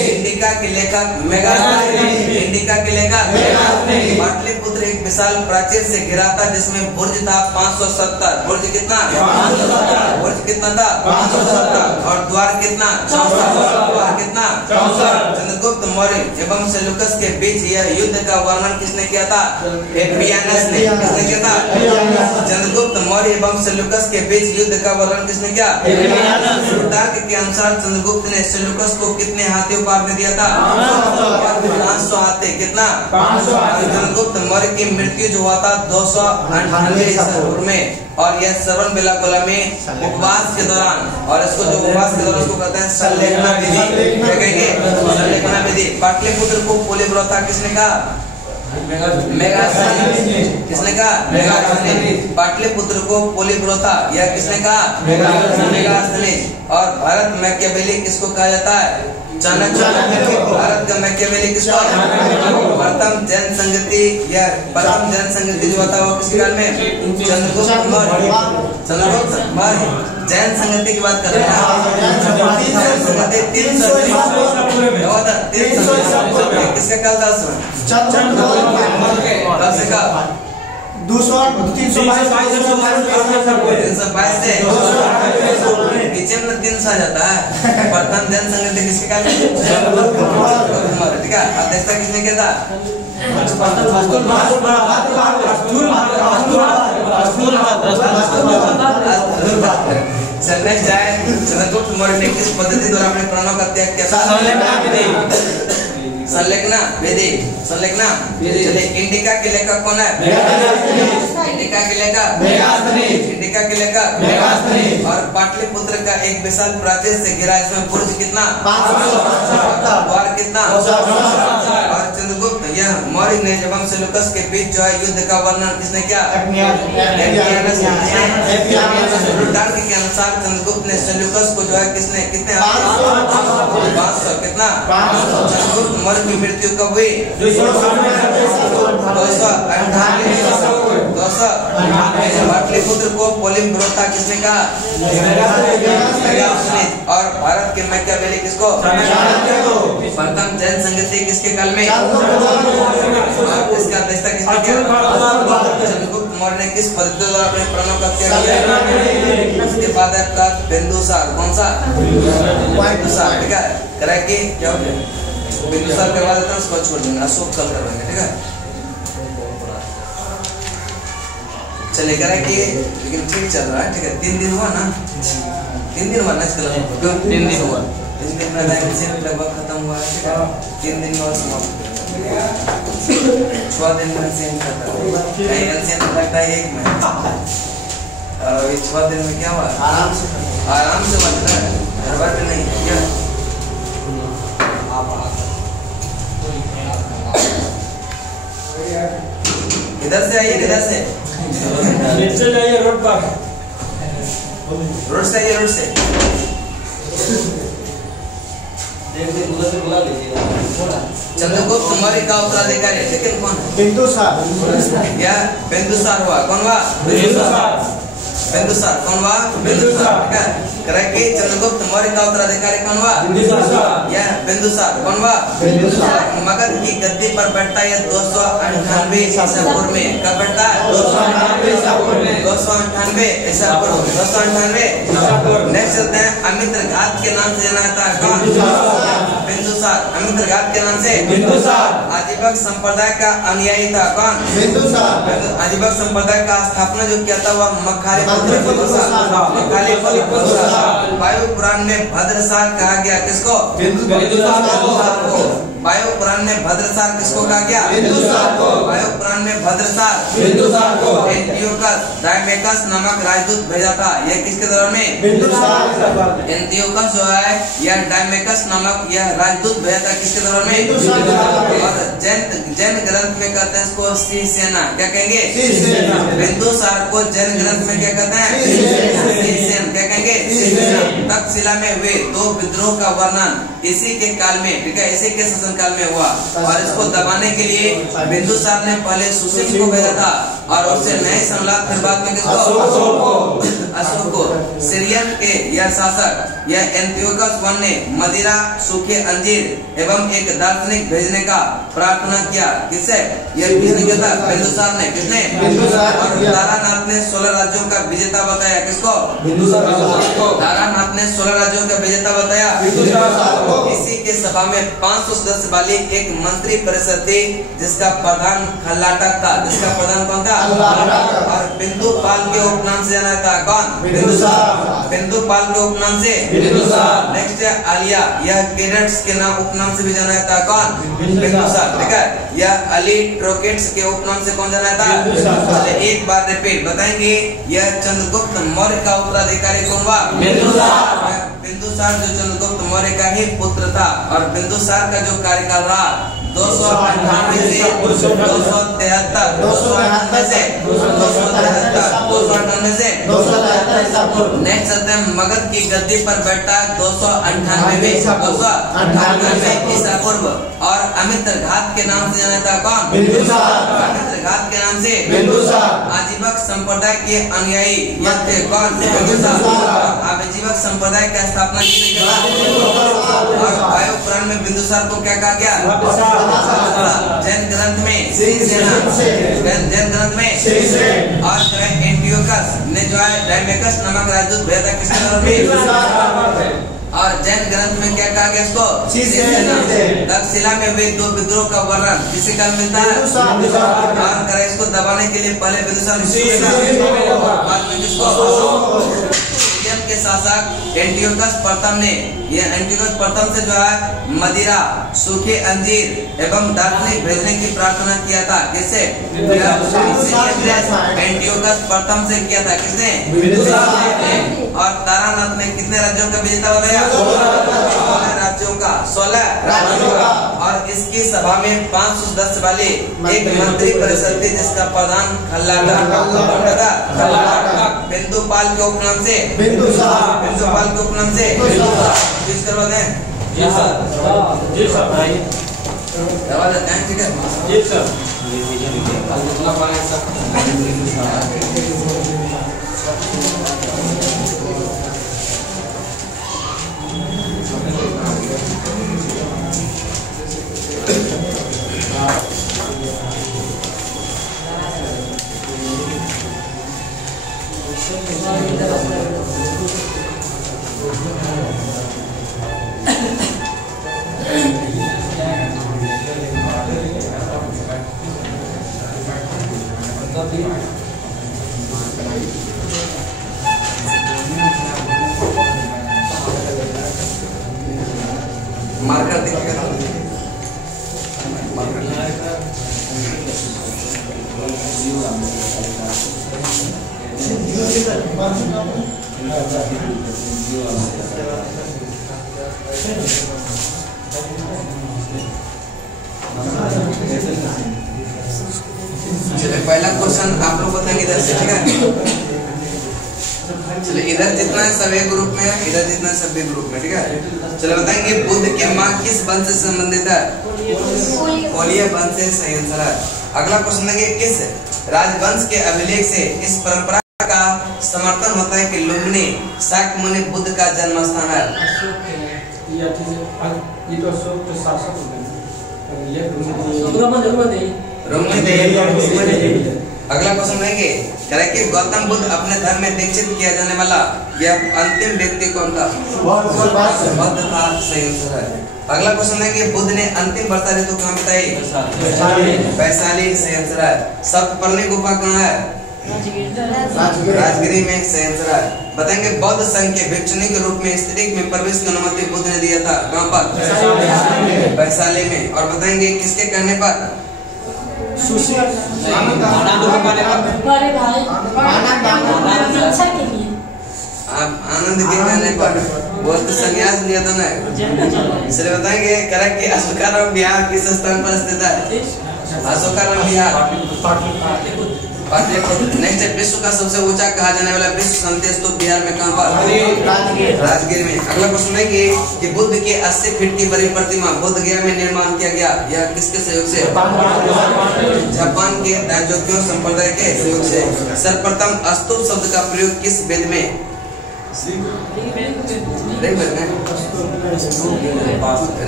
इंडिका के लेखक मेगास्थनीज। इंडिका के लेखक पाटलिपुत्र एक विशाल प्राचीर से घिरा था जिसमें बुर्ज था 570। बुर्ज कितना? बुर्ज कितना था? 570। और द्वार कितना? 64। द्वार कितना? 64। चंद्रगुप्त मौर्य एवं सेल्यूकस के बीच यह युद्ध का वर्णन किसने किया था? एपियानस ने। किसने किया था? चंद्रगुप्त मौर्य एवं सेल्यूकस के बीच युद्ध का वर्णन किसने किया? प्लूटार्क के अनुसार चंद्रगुप्त ने सेल्यूकस को कितने हाथी उपहार में दिया था? 500 हाथी। कितना? 500। चंद्रगुप्त मौर्य की मृत्यु जो हुआ था 298 ईसा पूर्व में, और यह सरवनबेलागोला में उपवास के दौरान, और इसको जो उपवास के दौरान उसको कहते हैं संलेखना विधि। क्या कहेंगे? संलेखना विधि। पाटलिपुत्र को पोलिब्रोथा किसने कहा? मेगास्थनीज। किसने कहा? मेगास्थनीज। पाटलिपुत्र को पोलिब्रोथा यह किसने कहा? मेगास्थनीज। और भारत मैकियावेली किसको कहा जाता है? चाणक्य। भारत का मैकियावेली किसको? प्रथम जैन संगति या प्रथम जैन संगति जो होता है वो किस काल में? चंद्रगुप्त मौर्य। चंद्रगुप्त मौर्य। जैन संगति की बात कर रहे हैं। जैन संगति 300 ईसा पूर्व। किसका काल था उसमें? कब से कब? 322 से पीछे में 300 आ जाता है। प्रथम जन संगति किसके काल में? ठीक है। अध्यक्षता किसने किया था? चंद्रगुप्त मौर्य ने किस पद्धति द्वारा अपने प्राणों का त्याग किया था? संलेखना विधि। संलेखना विधि। इंडिका के लेखक कौन है? इंडिका के लेखक इंडिका के लेखक। और पाटलिपुत्र का एक विशाल प्राचीर से घिरा, इसमें बुर्ज कितना? 570। द्वार कितना? 64। और चंद्रगुप्त यह मौर्य ने एवं सेल्यूकस के बीच जो है युद्ध का वर्णन किसने किया? प्लूटार्क के अनुसार चंद्रगुप्त ने सेल्यूकस को जो है किसने कितने? 500। कितना? चंद्रगुप्त मौर्य की मृत्यु कब हुई? 200। पाटलिपुत्र को पोलिब्रोथा किसने कहा? और भारत के मैकियावेली किसको? प्रथम जैन संगति किसके काल में? और इसका अध्यक्षता किसने किया? चंद्रगुप्त मौर्य ने किस पद्धति द्वारा अपने प्राणों का त्याग किया? उसके बाद आपका बिंदुसार। कौन सा? बिंदुसार। ठीक है। करेक्ट क्या हो गया? बिंदुसार करवा देता हूँ, उसको छोड़ देंगे, अशोक कल करवाएंगे। ठीक है। चलिए करेक्ट, लेकिन ठीक चल रहा है। ठीक है। 3 दिन हुआ ना? 3 दिन हुआ ना? 3 दिन हुआ। इस दिन में एलसीएम लगभग खत्म हुआ है, ठीक है? 3 दिन में और समाप्त। 6 दिन में एलसीएम खत्म। कहीं एलसीएम लगता है 1 महीना, और ये 6 दिन में क्या हुआ? आराम से बनता है, हर बार भी नहीं क्या? इधर से आइए, इधर से नीचे जाइए रोड पर। रोड से आइए, रोड से। चंद्रगुप्त मौर्य का उत्तराधिकारी लेकिन कौन? बिंदुसार। या बिंदुसार हुआ। कौन हुआ? बिंदुसार। कौन हुआ? बिंदुसार। करेक्ट। चंद्रगुप्त मौर्य का उत्तराधिकारी कौन हुआ? या बिंदुसार। कौन हुआ? मगध की गद्दी पर बैठता है 298 ईसा पूर्व में। कब बैठता है? 298 ईसा पूर्व में। 298 ईसा पूर्व। 298 ईसा पूर्व। नेक्स्ट चलते हैं, अमित्रघात के नाम से जाना जाता है कौन? बिंदुसार। अमित्रघात के नाम से बिंदुसार। आजीवक संप्रदाय का अनुयायी था कौन? बिंदुसार। आजीवक संप्रदाय का स्थापना जो किया था वह मखाली वायु पुराण में भद्रसार कहा गया। किसको? बिंदुसार को। वायु पुराण में भद्रसार किसको कहा गया? बिंदुसार को। वायु पुराण में भद्रसार बिंदुसार को। एंटियोकस डायमेकस नामक राजदूत भेजा था, यह किसके दौरान में? बिंदुसार। एंटियोकस जो है यह डायमेकस नामक यह राजदूत भेजा था, किसके दौरान में? और जैन ग्रंथ में कहते हैं इसको श्री सेना। क्या कहेंगे? बिंदुसार को जैन ग्रंथ में क्या कहते हैं? श्री सेन। क्या कहेंगे? तक्षशिला में हुए 2 विद्रोह का वर्णन इसी के काल में, ठीक है, इसी के शासन काल में हुआ, और इसको दबाने के लिए बिंदुसार ने पहले सुशील को भेजा था, और उससे नए संलाप फिर बाद में किसको? अशोक को। सीरियन के यह शासक यह एंटियोकस I ने मदिरा, सूखे अंजीर एवं एक दार्शनिक भेजने का प्रार्थना किया। किससे? यह भेजने किया था बिंदुसार ने। किसने? बिंदुसार। और तारानाथ ने 16 राज्यों का विजेता बताया। किसको? तारानाथ ने 16 राज्यों का विजेता बताया। इसी के सभा में 500 सदस्य वाली एक मंत्री परिषद थी, जिसका प्रधान खल्लाटक था। जिसका प्रधान कौन था? और बिंदुपाल के उपनाम से जाना था कौन? बिंदुपाल के उपनाम से बिंदुसार। नेक्स्ट है आलिया, यह केडेट्स के नाम उपनाम से भी जाना था कौन? बिंदुसार। ठीक है, यह अली ट्रोकेट्स के उपनाम से कौन जाना था? चलिए एक बार रिपीट बताएंगे। यह चंद्रगुप्त मौर्य का उत्तराधिकारी कौन हुआ? बिंदुसार जो चंद्रगुप्त मौर्य का ही पुत्र था, और बिंदुसार का जो कार्यकाल रहा 298 से 273 नेक्स्ट चलते हैं, मगध की गद्दी पर बैठा 298 ईसा पूर्व, और अमित्रघात के नाम से जाना था कौन? अमित्रघात के नाम से आजीवक संप्रदाय के अनुयायी यह थे कौन? आजीवक संप्रदाय की स्थापना किसने किया? और वायु पुराण में बिंदुसार को क्या कहा गया? जैन ग्रंथ में जैन ग्रंथ में और एंटियोकस ने जो है डायमेकस नामक राजदूत भेजा था, किसके दौरान में? और जैन ग्रंथ में क्या कहा गया इसको? तक्षशिला में हुए 2 विद्रोह का वर्णन किसी काल में था? और करे इसको दबाने के लिए पहले बिंदुसार के शासक एंटियोकस प्रथम ने यह एंटियोकस प्रथम से जो है मदिरा, सूखे अंजीर एवं दार्शनिक भेजने की प्रार्थना किया था। किससे? एंटियोकस प्रथम से किया था। किसने? और तारानाथ ने कितने राज्यों का विजेता बताया? 16 राज्यों का। 16 राज्यों का। और इसकी सभा में 500 सदस्य वाली एक मंत्री परिषद थी, जिसका प्रधान खल्लाटक। बिंदुपाल के उपनाम से बिंदुपाल के उपनाम से किस करवा दें? जी सर। जी सर। दवा देते हैं, ठीक है? जी सर। चलिए पहला क्वेश्चन आप लोग बताएंगे इधर से, ठीक है? चलिए इधर जितना है सब ए ग्रुप में है, इधर जितना है सब बी ग्रुप में, ठीक है? चलो बताएंगे बुद्ध की माँ किस वंश से संबंधित है? कोलिय वंश से, सही आंसर है। अगला क्वेश्चन है किस राजवंश के अभिलेख से इस परंपरा का समर्थन होता है कि लुम्बिनी शाक्य मुनि बुद्ध का जन्म स्थान है? अगला क्वेश्चन है कि गौतम बुद्ध अपने धर्म में दीक्षित किया जाने वाला यह अंतिम व्यक्ति कौन था? बुद्ध था, सही आंसर है। अगला क्वेश्चन है कि बुद्ध ने अंतिम वर्षा ऋतु कहाँ बिताई? वैशाली, सही आंसर है। सप्तपर्णी गुफा कहाँ है? राजगिरी में, सही आंसर है। बताएंगे बौद्ध संघ के भिक्षुनी के रूप में स्त्री में प्रवेश की अनुमति बुद्ध ने दिया था, कहाँ पर? वैशाली में। और बताएंगे किसके कहने पर? आनंद के कहने पर। बोल तो संन्यास लिया था ना। इसलिए बताएंगे करेक्ट कि अशोकाराम बिहार किस स्थान पर स्थित है? अशोकाराम बिहार, पाटलिपुत्र। नेक्स्ट है विश्व का सबसे ऊंचा कहा जाने वाला विश्व शांति स्तूप बिहार में कहाँ पर? राजगीर में। अगला क्वेश्चन है कि बुद्ध की 80 फीट की बड़ी प्रतिमा बोध गया में निर्माण किया गया, यह किसके सहयोग से? जापान के दाइजोक्यो संप्रदाय के सहयोग से। सर्वप्रथम स्तूप शब्द का प्रयोग किस वेद में?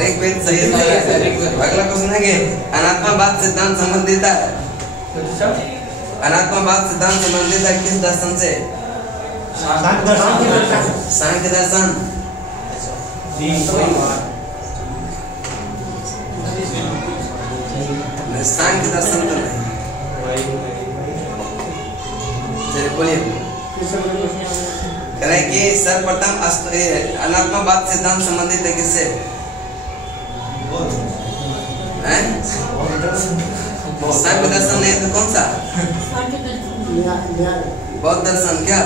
ऋग्वेद में, सही है। अगला क्वेश्चन है कि अनात्मवाद सिद्धांत संबंधित है? अनात्मवाद सिद्धांत संबंधित है किस दर्शन से? सांख्य दर्शन। सांख्य दर्शन तो नहीं। चलिए बोलिए। करें कि सर्वप्रथम अनात्मवाद सिद्धांत संबंधित है किससे? सांख्य दर्शन नहीं तो कौन सा? बौद्ध दर्शन। क्या?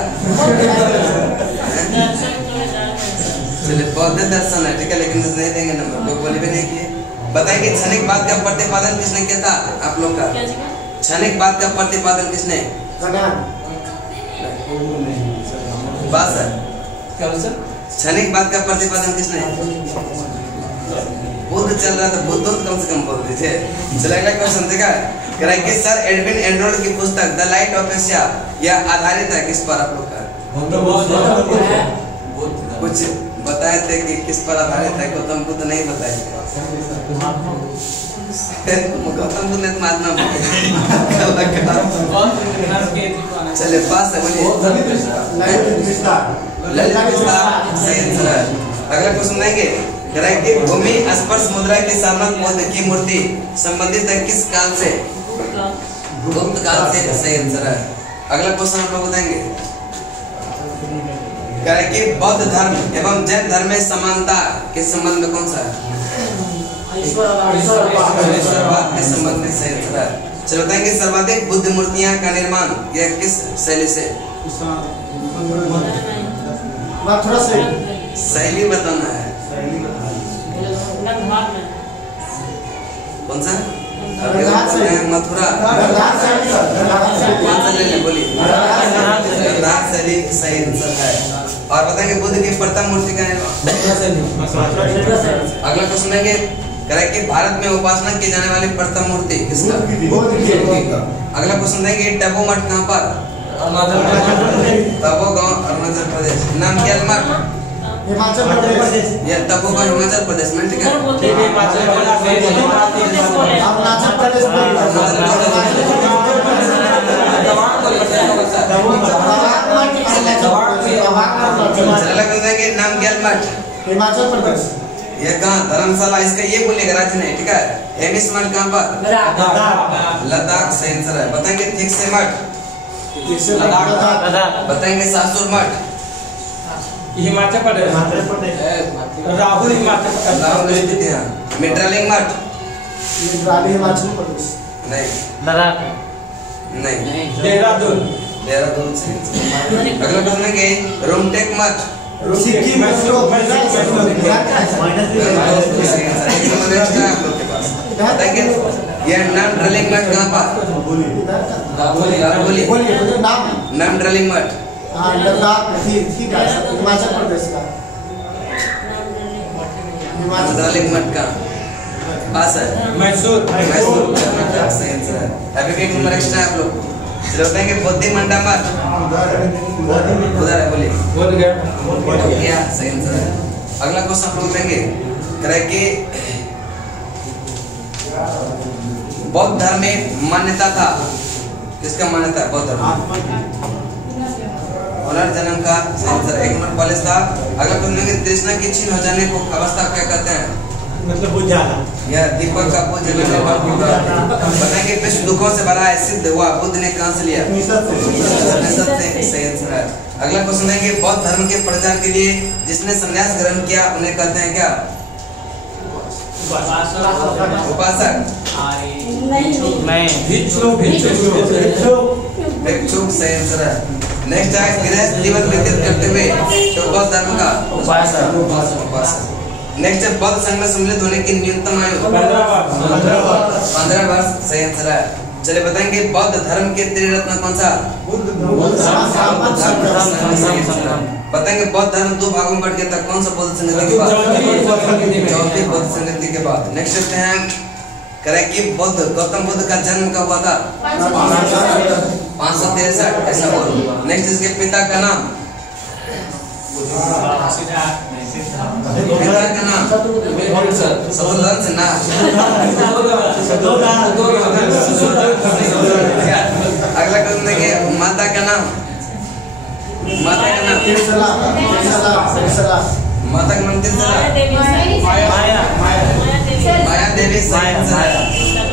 चलिए बौद्ध दर्शन है, ठीक है, लेकिन नहीं देंगे नंबर, लोग बोले भी नहीं किए। बताएंगे क्षणिकवाद का प्रतिपादन किसने किया था आप लोग का? क्षणिकवाद का प्रतिपादन किसने? बात सर, क्षणिकवाद का प्रतिपादन किसने? बुद्ध चल रहा था, बुद्ध कम से कम बोल दीजिए। चलिए अगला क्वेश्चन देखा कि सर एडविन एंड्रोल्ड की पुस्तक द लाइट ऑफ एशिया यह आधारित है किस पर आप लोग का? कुछ बताए थे कि किस पर आधारित है? गौतम बुद्ध नहीं बताए। गौतम बुद्ध ने महात्मा। चलिए पास है, बोलिए। ललित विस्तार, सही आंसर है। अगला क्वेश्चन देंगे कि भूमि स्पर्श मुद्रा के सामने बुद्ध की मूर्ति संबंधित है किस काल से? गुप्त काल से, सही आंसर है। अगला क्वेश्चन आप लोग बताएंगे कि बौद्ध धर्म एवं जैन धर्म में समानता किस संबंध में कौन सा है? ईश्वरवाद के संबंध में, सही आंसर है। चलो बताएंगे सर्वाधिक बुद्ध मूर्तियां का निर्माण यह किस शैली से? शैली बताना है। कौन सा? मथुरा। कौन सा ले लें, बोलिए। शैली, सही आंसर है। और बताएंगे बुद्ध की प्रथम मूर्ति का निर्माण? अगला क्वेश्चन है कि भारत में उपासना की जाने वाली प्रथम मूर्ति किसका? अगला क्वेश्चन देंगे टबो मठ कहाँ पर? तबो गांव, अरुणाचल प्रदेश। नाम क्या मठ? हिमाचल प्रदेश। यह तबो गांव हिमाचल प्रदेश में, ठीक है। अरुणाचल प्रदेश। नाम क्या मठ? हिमाचल प्रदेश। ये कहाँ? धर्मशाला। इसका ये बोलिएगा राज्य नहीं, ठीक है। हेमिस मठ कहाँ पर? लद्दाख, सही आंसर है। बताएंगे ठीक से मठ? बताएंगे सासुर मठ? हिमाचल प्रदेश। राहुल हिमाचल प्रदेश। मित्रलिंग मठ? हिमाचल प्रदेश। नहीं लद्दाख नहीं देहरादून देहरादून सही आंसर। अगला क्वेश्चन है रोमटेक मठ सिक्किम यह नाम ड्रिलिंग मठ कहाँ पर? नाम ड्रिलिंग मठ लद्दाख ठीक है हिमाचल प्रदेश का। ड्रिलिंग मठ का पास है मैसूर मैसूर सही आंसर है। अभी भी एक नंबर एक्स्ट्रा है आप लोग। चलो बताएंगे बुद्धि मंडा मठ उधर है बोलिए बोल गया क्या सही आंसर है। अगला क्वेश्चन आप लोग देंगे करें कि बौद्ध धर्म में मान्यता था किसका मान्यता है? बौद्ध धर्म पुनर्जन्म का सही आंसर। एक नंबर कॉलेज था। अगला क्वेश्चन है तृष्णा की क्षीण हो जाने को अवस्था क्या कहते हैं? मतलब बुझ जाना यह दीपक का बुझ जलने बताएंगे विश्व दुखों से भरा है सिद्ध हुआ बुद्ध ने कहां से लिया? सही आंसर है। अगला क्वेश्चन है कि बौद्ध धर्म के प्रचार के लिए जिसने संन्यास ग्रहण किया उन्हें कहते हैं क्या? उपासक नहीं भिक्षुक सही आंसर है। नेक्स्ट है गृहस्थ जीवन व्यतीत करते हुए तो बौद्ध धर्म का उपासक। नेक्स्ट है बौद्ध संघ में सम्मिलित होने की न्यूनतम आयु 15 वर्ष सही आंसर है। चलिए बताएंगे बौद्ध धर्म के त्रिरत्न कौन सा? बताएंगे बौद्ध धर्म दो भागों में बढ़ गया था कौन सा बौद्ध संगति के बाद? चौथी बौद्ध संगति के बाद। नेक्स्ट देखते हैं करें कि बुद्ध गौतम बुद्ध का जन्म कब हुआ था? 563 ऐसा बोल। नेक्स्ट इसके पिता का नाम पिता का नाम सतुलंस ना अगला क्वेश्चन देखिए माता का नाम माता का नाम तीर्थला माया देवी सही आंसर है।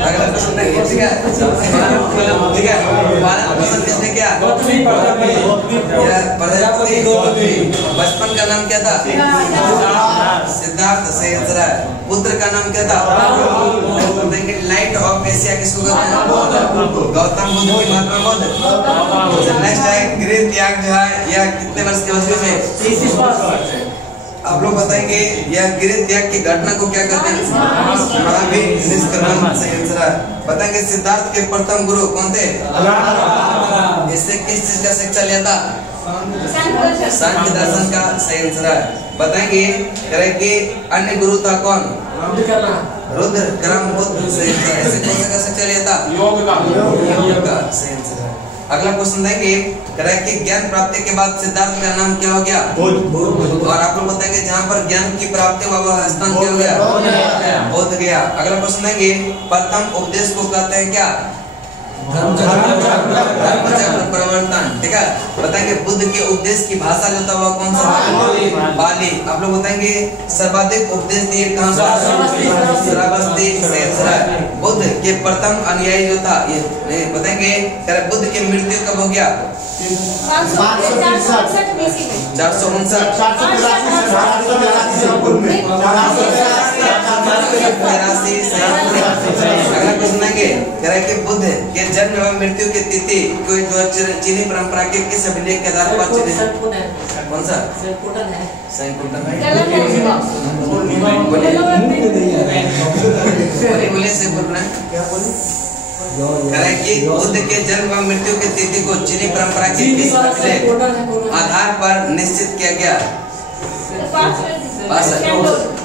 अगला क्वेश्चन देखिए ठीक है भारत क्वेश्चन किसने किया? प्रजापति बचपन का नाम क्या था? सिद्धार्थ सही आंसर है। पुत्र का नाम क्या था? लाइट ऑफ एशिया किसको कहते हैं? गौतम बुद्ध की महात्मा बुद्ध। नेक्स्ट है गृह त्याग जो है यह कितने वर्ष की अवधि में? आप लोग बताएंगे यह गृह त्याग की घटना को क्या कहते हैं? महावीर निष्क्रमण सही आंसर है। बताएंगे सिद्धार्थ के प्रथम गुरु कौन थे? इससे किस चीज का शिक्षा लिया था? सांख्य दर्शन का सही आंसर है। बताएंगे कि अन्य गुरु था कौन? रुद्र ग्राम बुद्ध सही आंसर है। इससे कौन सा शिक्षा लिया था? योग का सही आंसर है। अगला क्वेश्चन देंगे कि ज्ञान प्राप्ति के बाद सिद्धार्थ का नाम क्या हो गया? और आप लोग बताएंगे जहाँ पर ज्ञान की प्राप्ति हुआ वह स्थान क्या हो गया? बोध गया। अगला क्वेश्चन देंगे प्रथम उपदेश को कहते हैं क्या? धर्मचक्र प्रवर्तन ठीक है। बताएंगे बुद्ध के उपदेश की भाषा जो था वह कौन सा? बाली। आप लोग बताएंगे सर्वाधिक उपदेश दिए कहाँ पर? श्रावस्ती सही आंसर है। बुद्ध के प्रथम अनुयायी जो था ये बताएंगे बुद्ध की मृत्यु कब हो गया? 459 अगला क्वेश्चन देंगे कि बुद्ध के जन्म एवं मृत्यु की तिथि कोई चीनी परंपरा के किस अभिलेख के आधार पर चीनी कौन सा? बोले से बोल रहे हैं कि बुद्ध के जन्म व मृत्यु की तिथि को चीनी परंपरा के किस आधार पर निश्चित किया गया?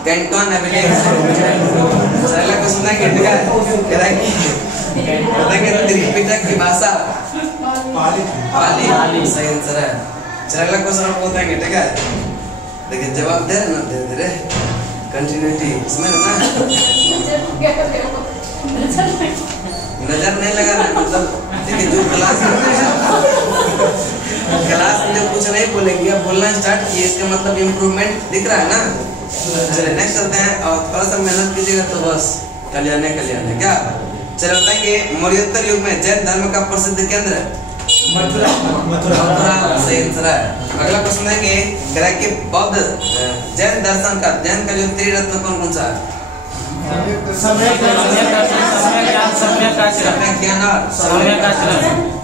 कैंटोन अभिलेख। अगला क्वेश्चन है त्रिपिटक की भाषा पाली सही आंसर है। अगला क्वेश्चन आप बताएंगे ठीक है। देखिए जवाब दे रहे ना दे रहे कंटिन्यूटी इसमें ना नजर नहीं लगाना मतलब देखिए जो क्लास में कुछ नहीं बोलेंगे बोलना स्टार्ट किए इसका मतलब इम्प्रूवमेंट दिख रहा है ना। चलिए नेक्स्ट चलते हैं और थोड़ा सा मेहनत कीजिएगा तो बस कल्याण क्या। चलिए बताएंगे मौर्योत्तर युग में जैन धर्म का प्रसिद्ध केंद्र मथुरा सही आंसर है। अगला क्वेश्चन देंगे कि बौद्ध जैन दर्शन का जैन का जो त्रिरत्न कौन सा है?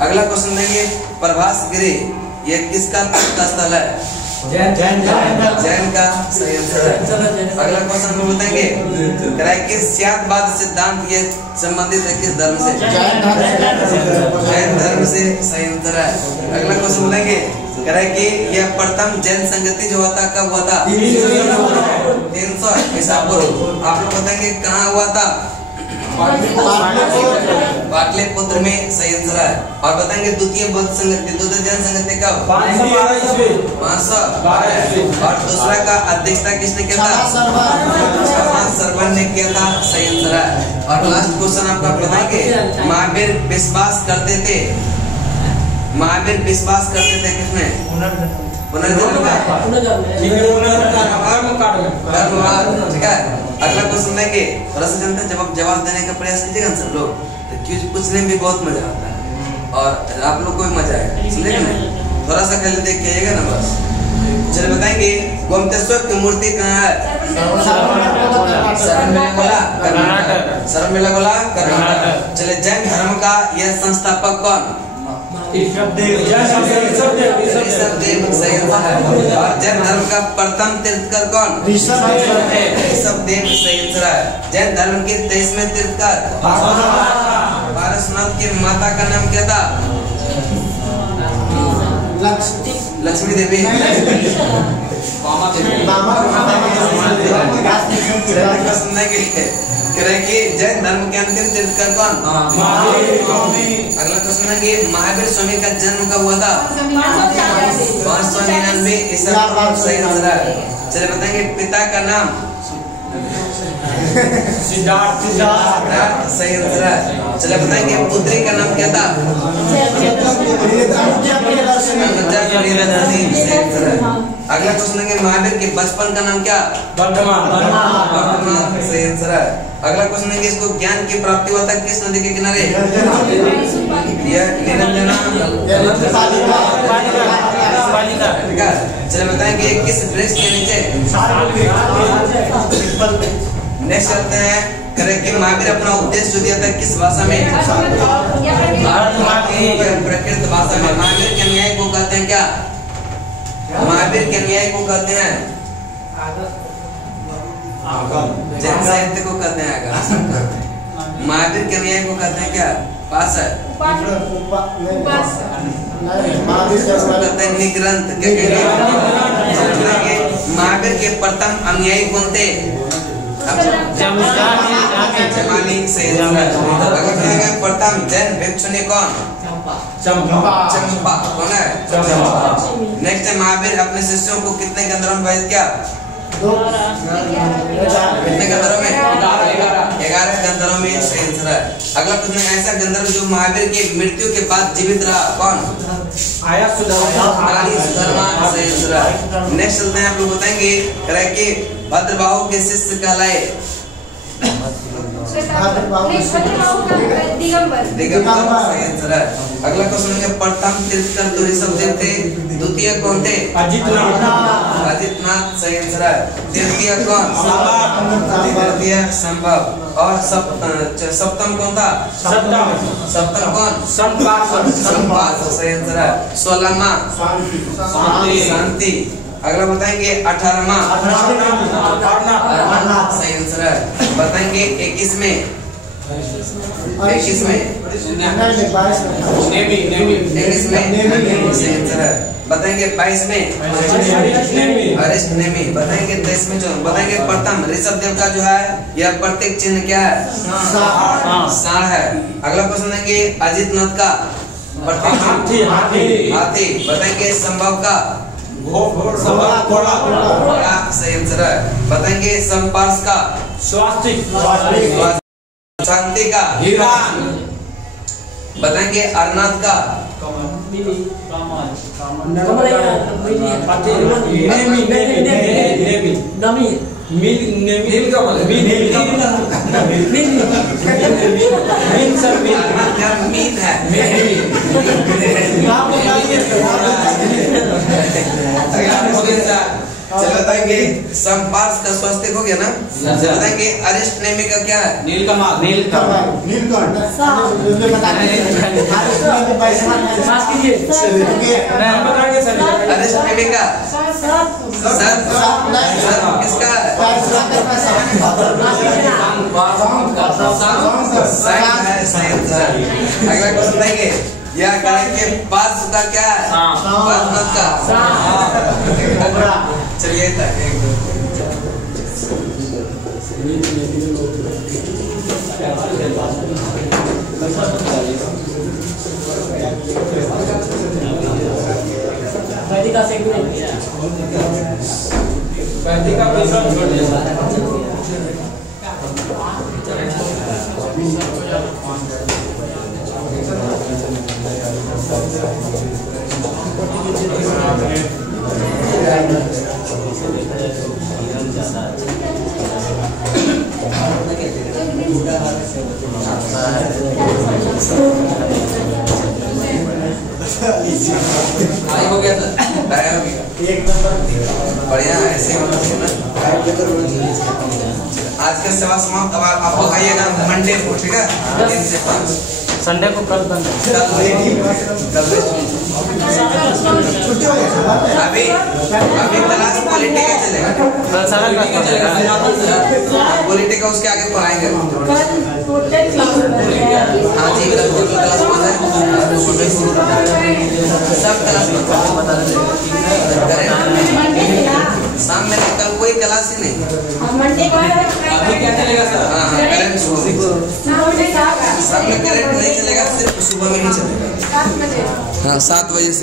अगला क्वेश्चन देंगे प्रभास गिरी, ये किसका स्थल है? जैन का सही आंसर है। अगला क्वेश्चन में बताएंगे स्यादवाद सिद्धांत ये संबंधित है किस धर्म से? जैन धर्म से सही आंसर है। अगला क्वेश्चन बोलेंगे कि यह प्रथम जैन संगति जो हुआ था कब हुआ था? 300 ईसा पूर्व। आप लोग बताएंगे कहाँ हुआ था? पाटलिपुत्र में सही आंसर है। और बताएंगे द्वितीय बौद्ध संगति, द्वितीय जैन संगति कब? 512। और दूसरा का अध्यक्षता किसने किया था? सरवन ने किया था, सही आंसर है। और लास्ट क्वेश्चन आपका बताएंगे महावीर विश्वास करते थे किसमें? पुनर्जन्म का। ठीक है। अगला क्वेश्चन देंगे, थोड़ा सा जनता जवाब देने का प्रयास कीजिएगा सब लोग, तो क्योंकि पूछने में भी बहुत मजा आता है और आप लोग को भी मजा आएगा, समझेगा ना? थोड़ा सा खाली देख के आइएगा ना बस। चलिए बताएंगे गोमतेश्वर की मूर्ति कहाँ है? सरमेलागोला कर्नाटक। चलिए जैन धर्म का यह संस्थापक कौन? ऋषभदेव सही आंसर है। और जैन धर्म का प्रथम तीर्थकर कौन? ऋषभदेव सही आंसर है। जैन धर्म के 23वें तीर्थकर पारसनाथ की माता का नाम क्या था? लक्ष्मी देवी। जैन धर्म के अंतिम तीर्थकर कौन? अगला क्वेश्चन है कि महावीर स्वामी का जन्म कब हुआ था? 599 ईसा पूर्व सही आंसर है। चलिए बताएंगे पिता का नाम? सिद्धार्थ सही आंसर है। चलिए बताएंगे पुत्री का नाम क्या था? अगला क्वेश्चन है महावीर के बचपन का नाम क्या? वर्धमान सही आंसर है। अगला क्वेश्चन है इसको ज्ञान की प्राप्ति हुआ था किस नदी के किनारे? निरंजना। ठीक है। चलिए बताएंगे किस वृक्ष के नीचे? नेक्स्ट करते हैं कि महावीर अपना उपदेश जो दिया था किस भाषा में? प्रकृत भाषा में। महावीर के न्याय को कहते हैं क्या? महावीर के न्याय को कहते हैं जैन साहित्य को कहते हैं महावीर के न्याय को कहते हैं क्या? पास है कहते हैं निग्रंथ। क्या कहेंगे? महावीर के प्रथम अनुयायी कौन थे? जमाली सही आंसर। प्रथम जैन भिक्षुनी कौन? चंपा कौन है? नेक्स्ट है महावीर अपने शिष्यों को कितने गंधर्वों में विभाजित किया? कितने गंधर्वों में? 11 गंधर्वों में सही आंसर है। अगला क्वेश्चन ऐसा गंधर्व जो महावीर की मृत्यु के बाद जीवित रहा कौन? आया सुधर्मा सही आंसर है। नेक्स्ट चलते हैं, आप लोग बताएंगे कि भद्रबाहु के शिष्य कहलाए? दिगंबर सही आंसर है। अगला क्वेश्चन है प्रथम तीर्थकर तो ऋषभदेव थे, द्वितीय कौन थे? अजितनाथ सही आंसर है। तृतीय कौन? तृतीय संभव। और सप्तम कौन था? सप्तम कौन? संपात सही आंसर है। 16वां शांति। अगला बताएंगे 18वां सही आंसर है। बताएंगे 21वें सही आंसर है। बताएंगे 22वें अरिष्ट नेमी। बताएंगे 23वें जो बताएंगे प्रथम ऋषभदेव का जो है यह प्रतीक चिन्ह क्या है? साढ़ है। अगला क्वेश्चन है अजितनाथ का प्रतीक हाथी। बताएंगे संभव का घोड़ा सही आंसर है। बताएंगे संपार्श का स्वास्तिक। शांति का बताएंगे अरनाथ का मीन है। चलो बताइए बताएंगे संपार्श का स्वस्तिक हो गया ना, बताएंगे अरिष्ट नेमी का क्या है? नीलकमल। नीलकंठ अरिष्ट नेमी का सर्प किसका है? अगला क्वेश्चन बताएंगे यह करेंगे पार्श्व का क्या है? पार्श्व का चलिए तक वैदिका विश्राम छोड़ दिया। आई हो गया था, आया हो गया एक नंबर बढ़िया ऐसे ही होना चाहिए ना। आज का सेवा समाप्त। अब आप लोग आइएगा मंडे को, ठीक है? 3 से 5 संडे को कल बंद है। अभी क्लास पॉलिटिकल चलेगा, पॉलिटिकल उसके आगे पढ़ाएंगे। हाँ जी, कल क्लास सब क्लास शाम में कल कोई क्लास ही नहीं। अभी क्या चलेगा सर? हाँ करंट शाम में करंट नहीं चलेगा, सिर्फ सुबह में ही चलेगा। हाँ 7 बजे से।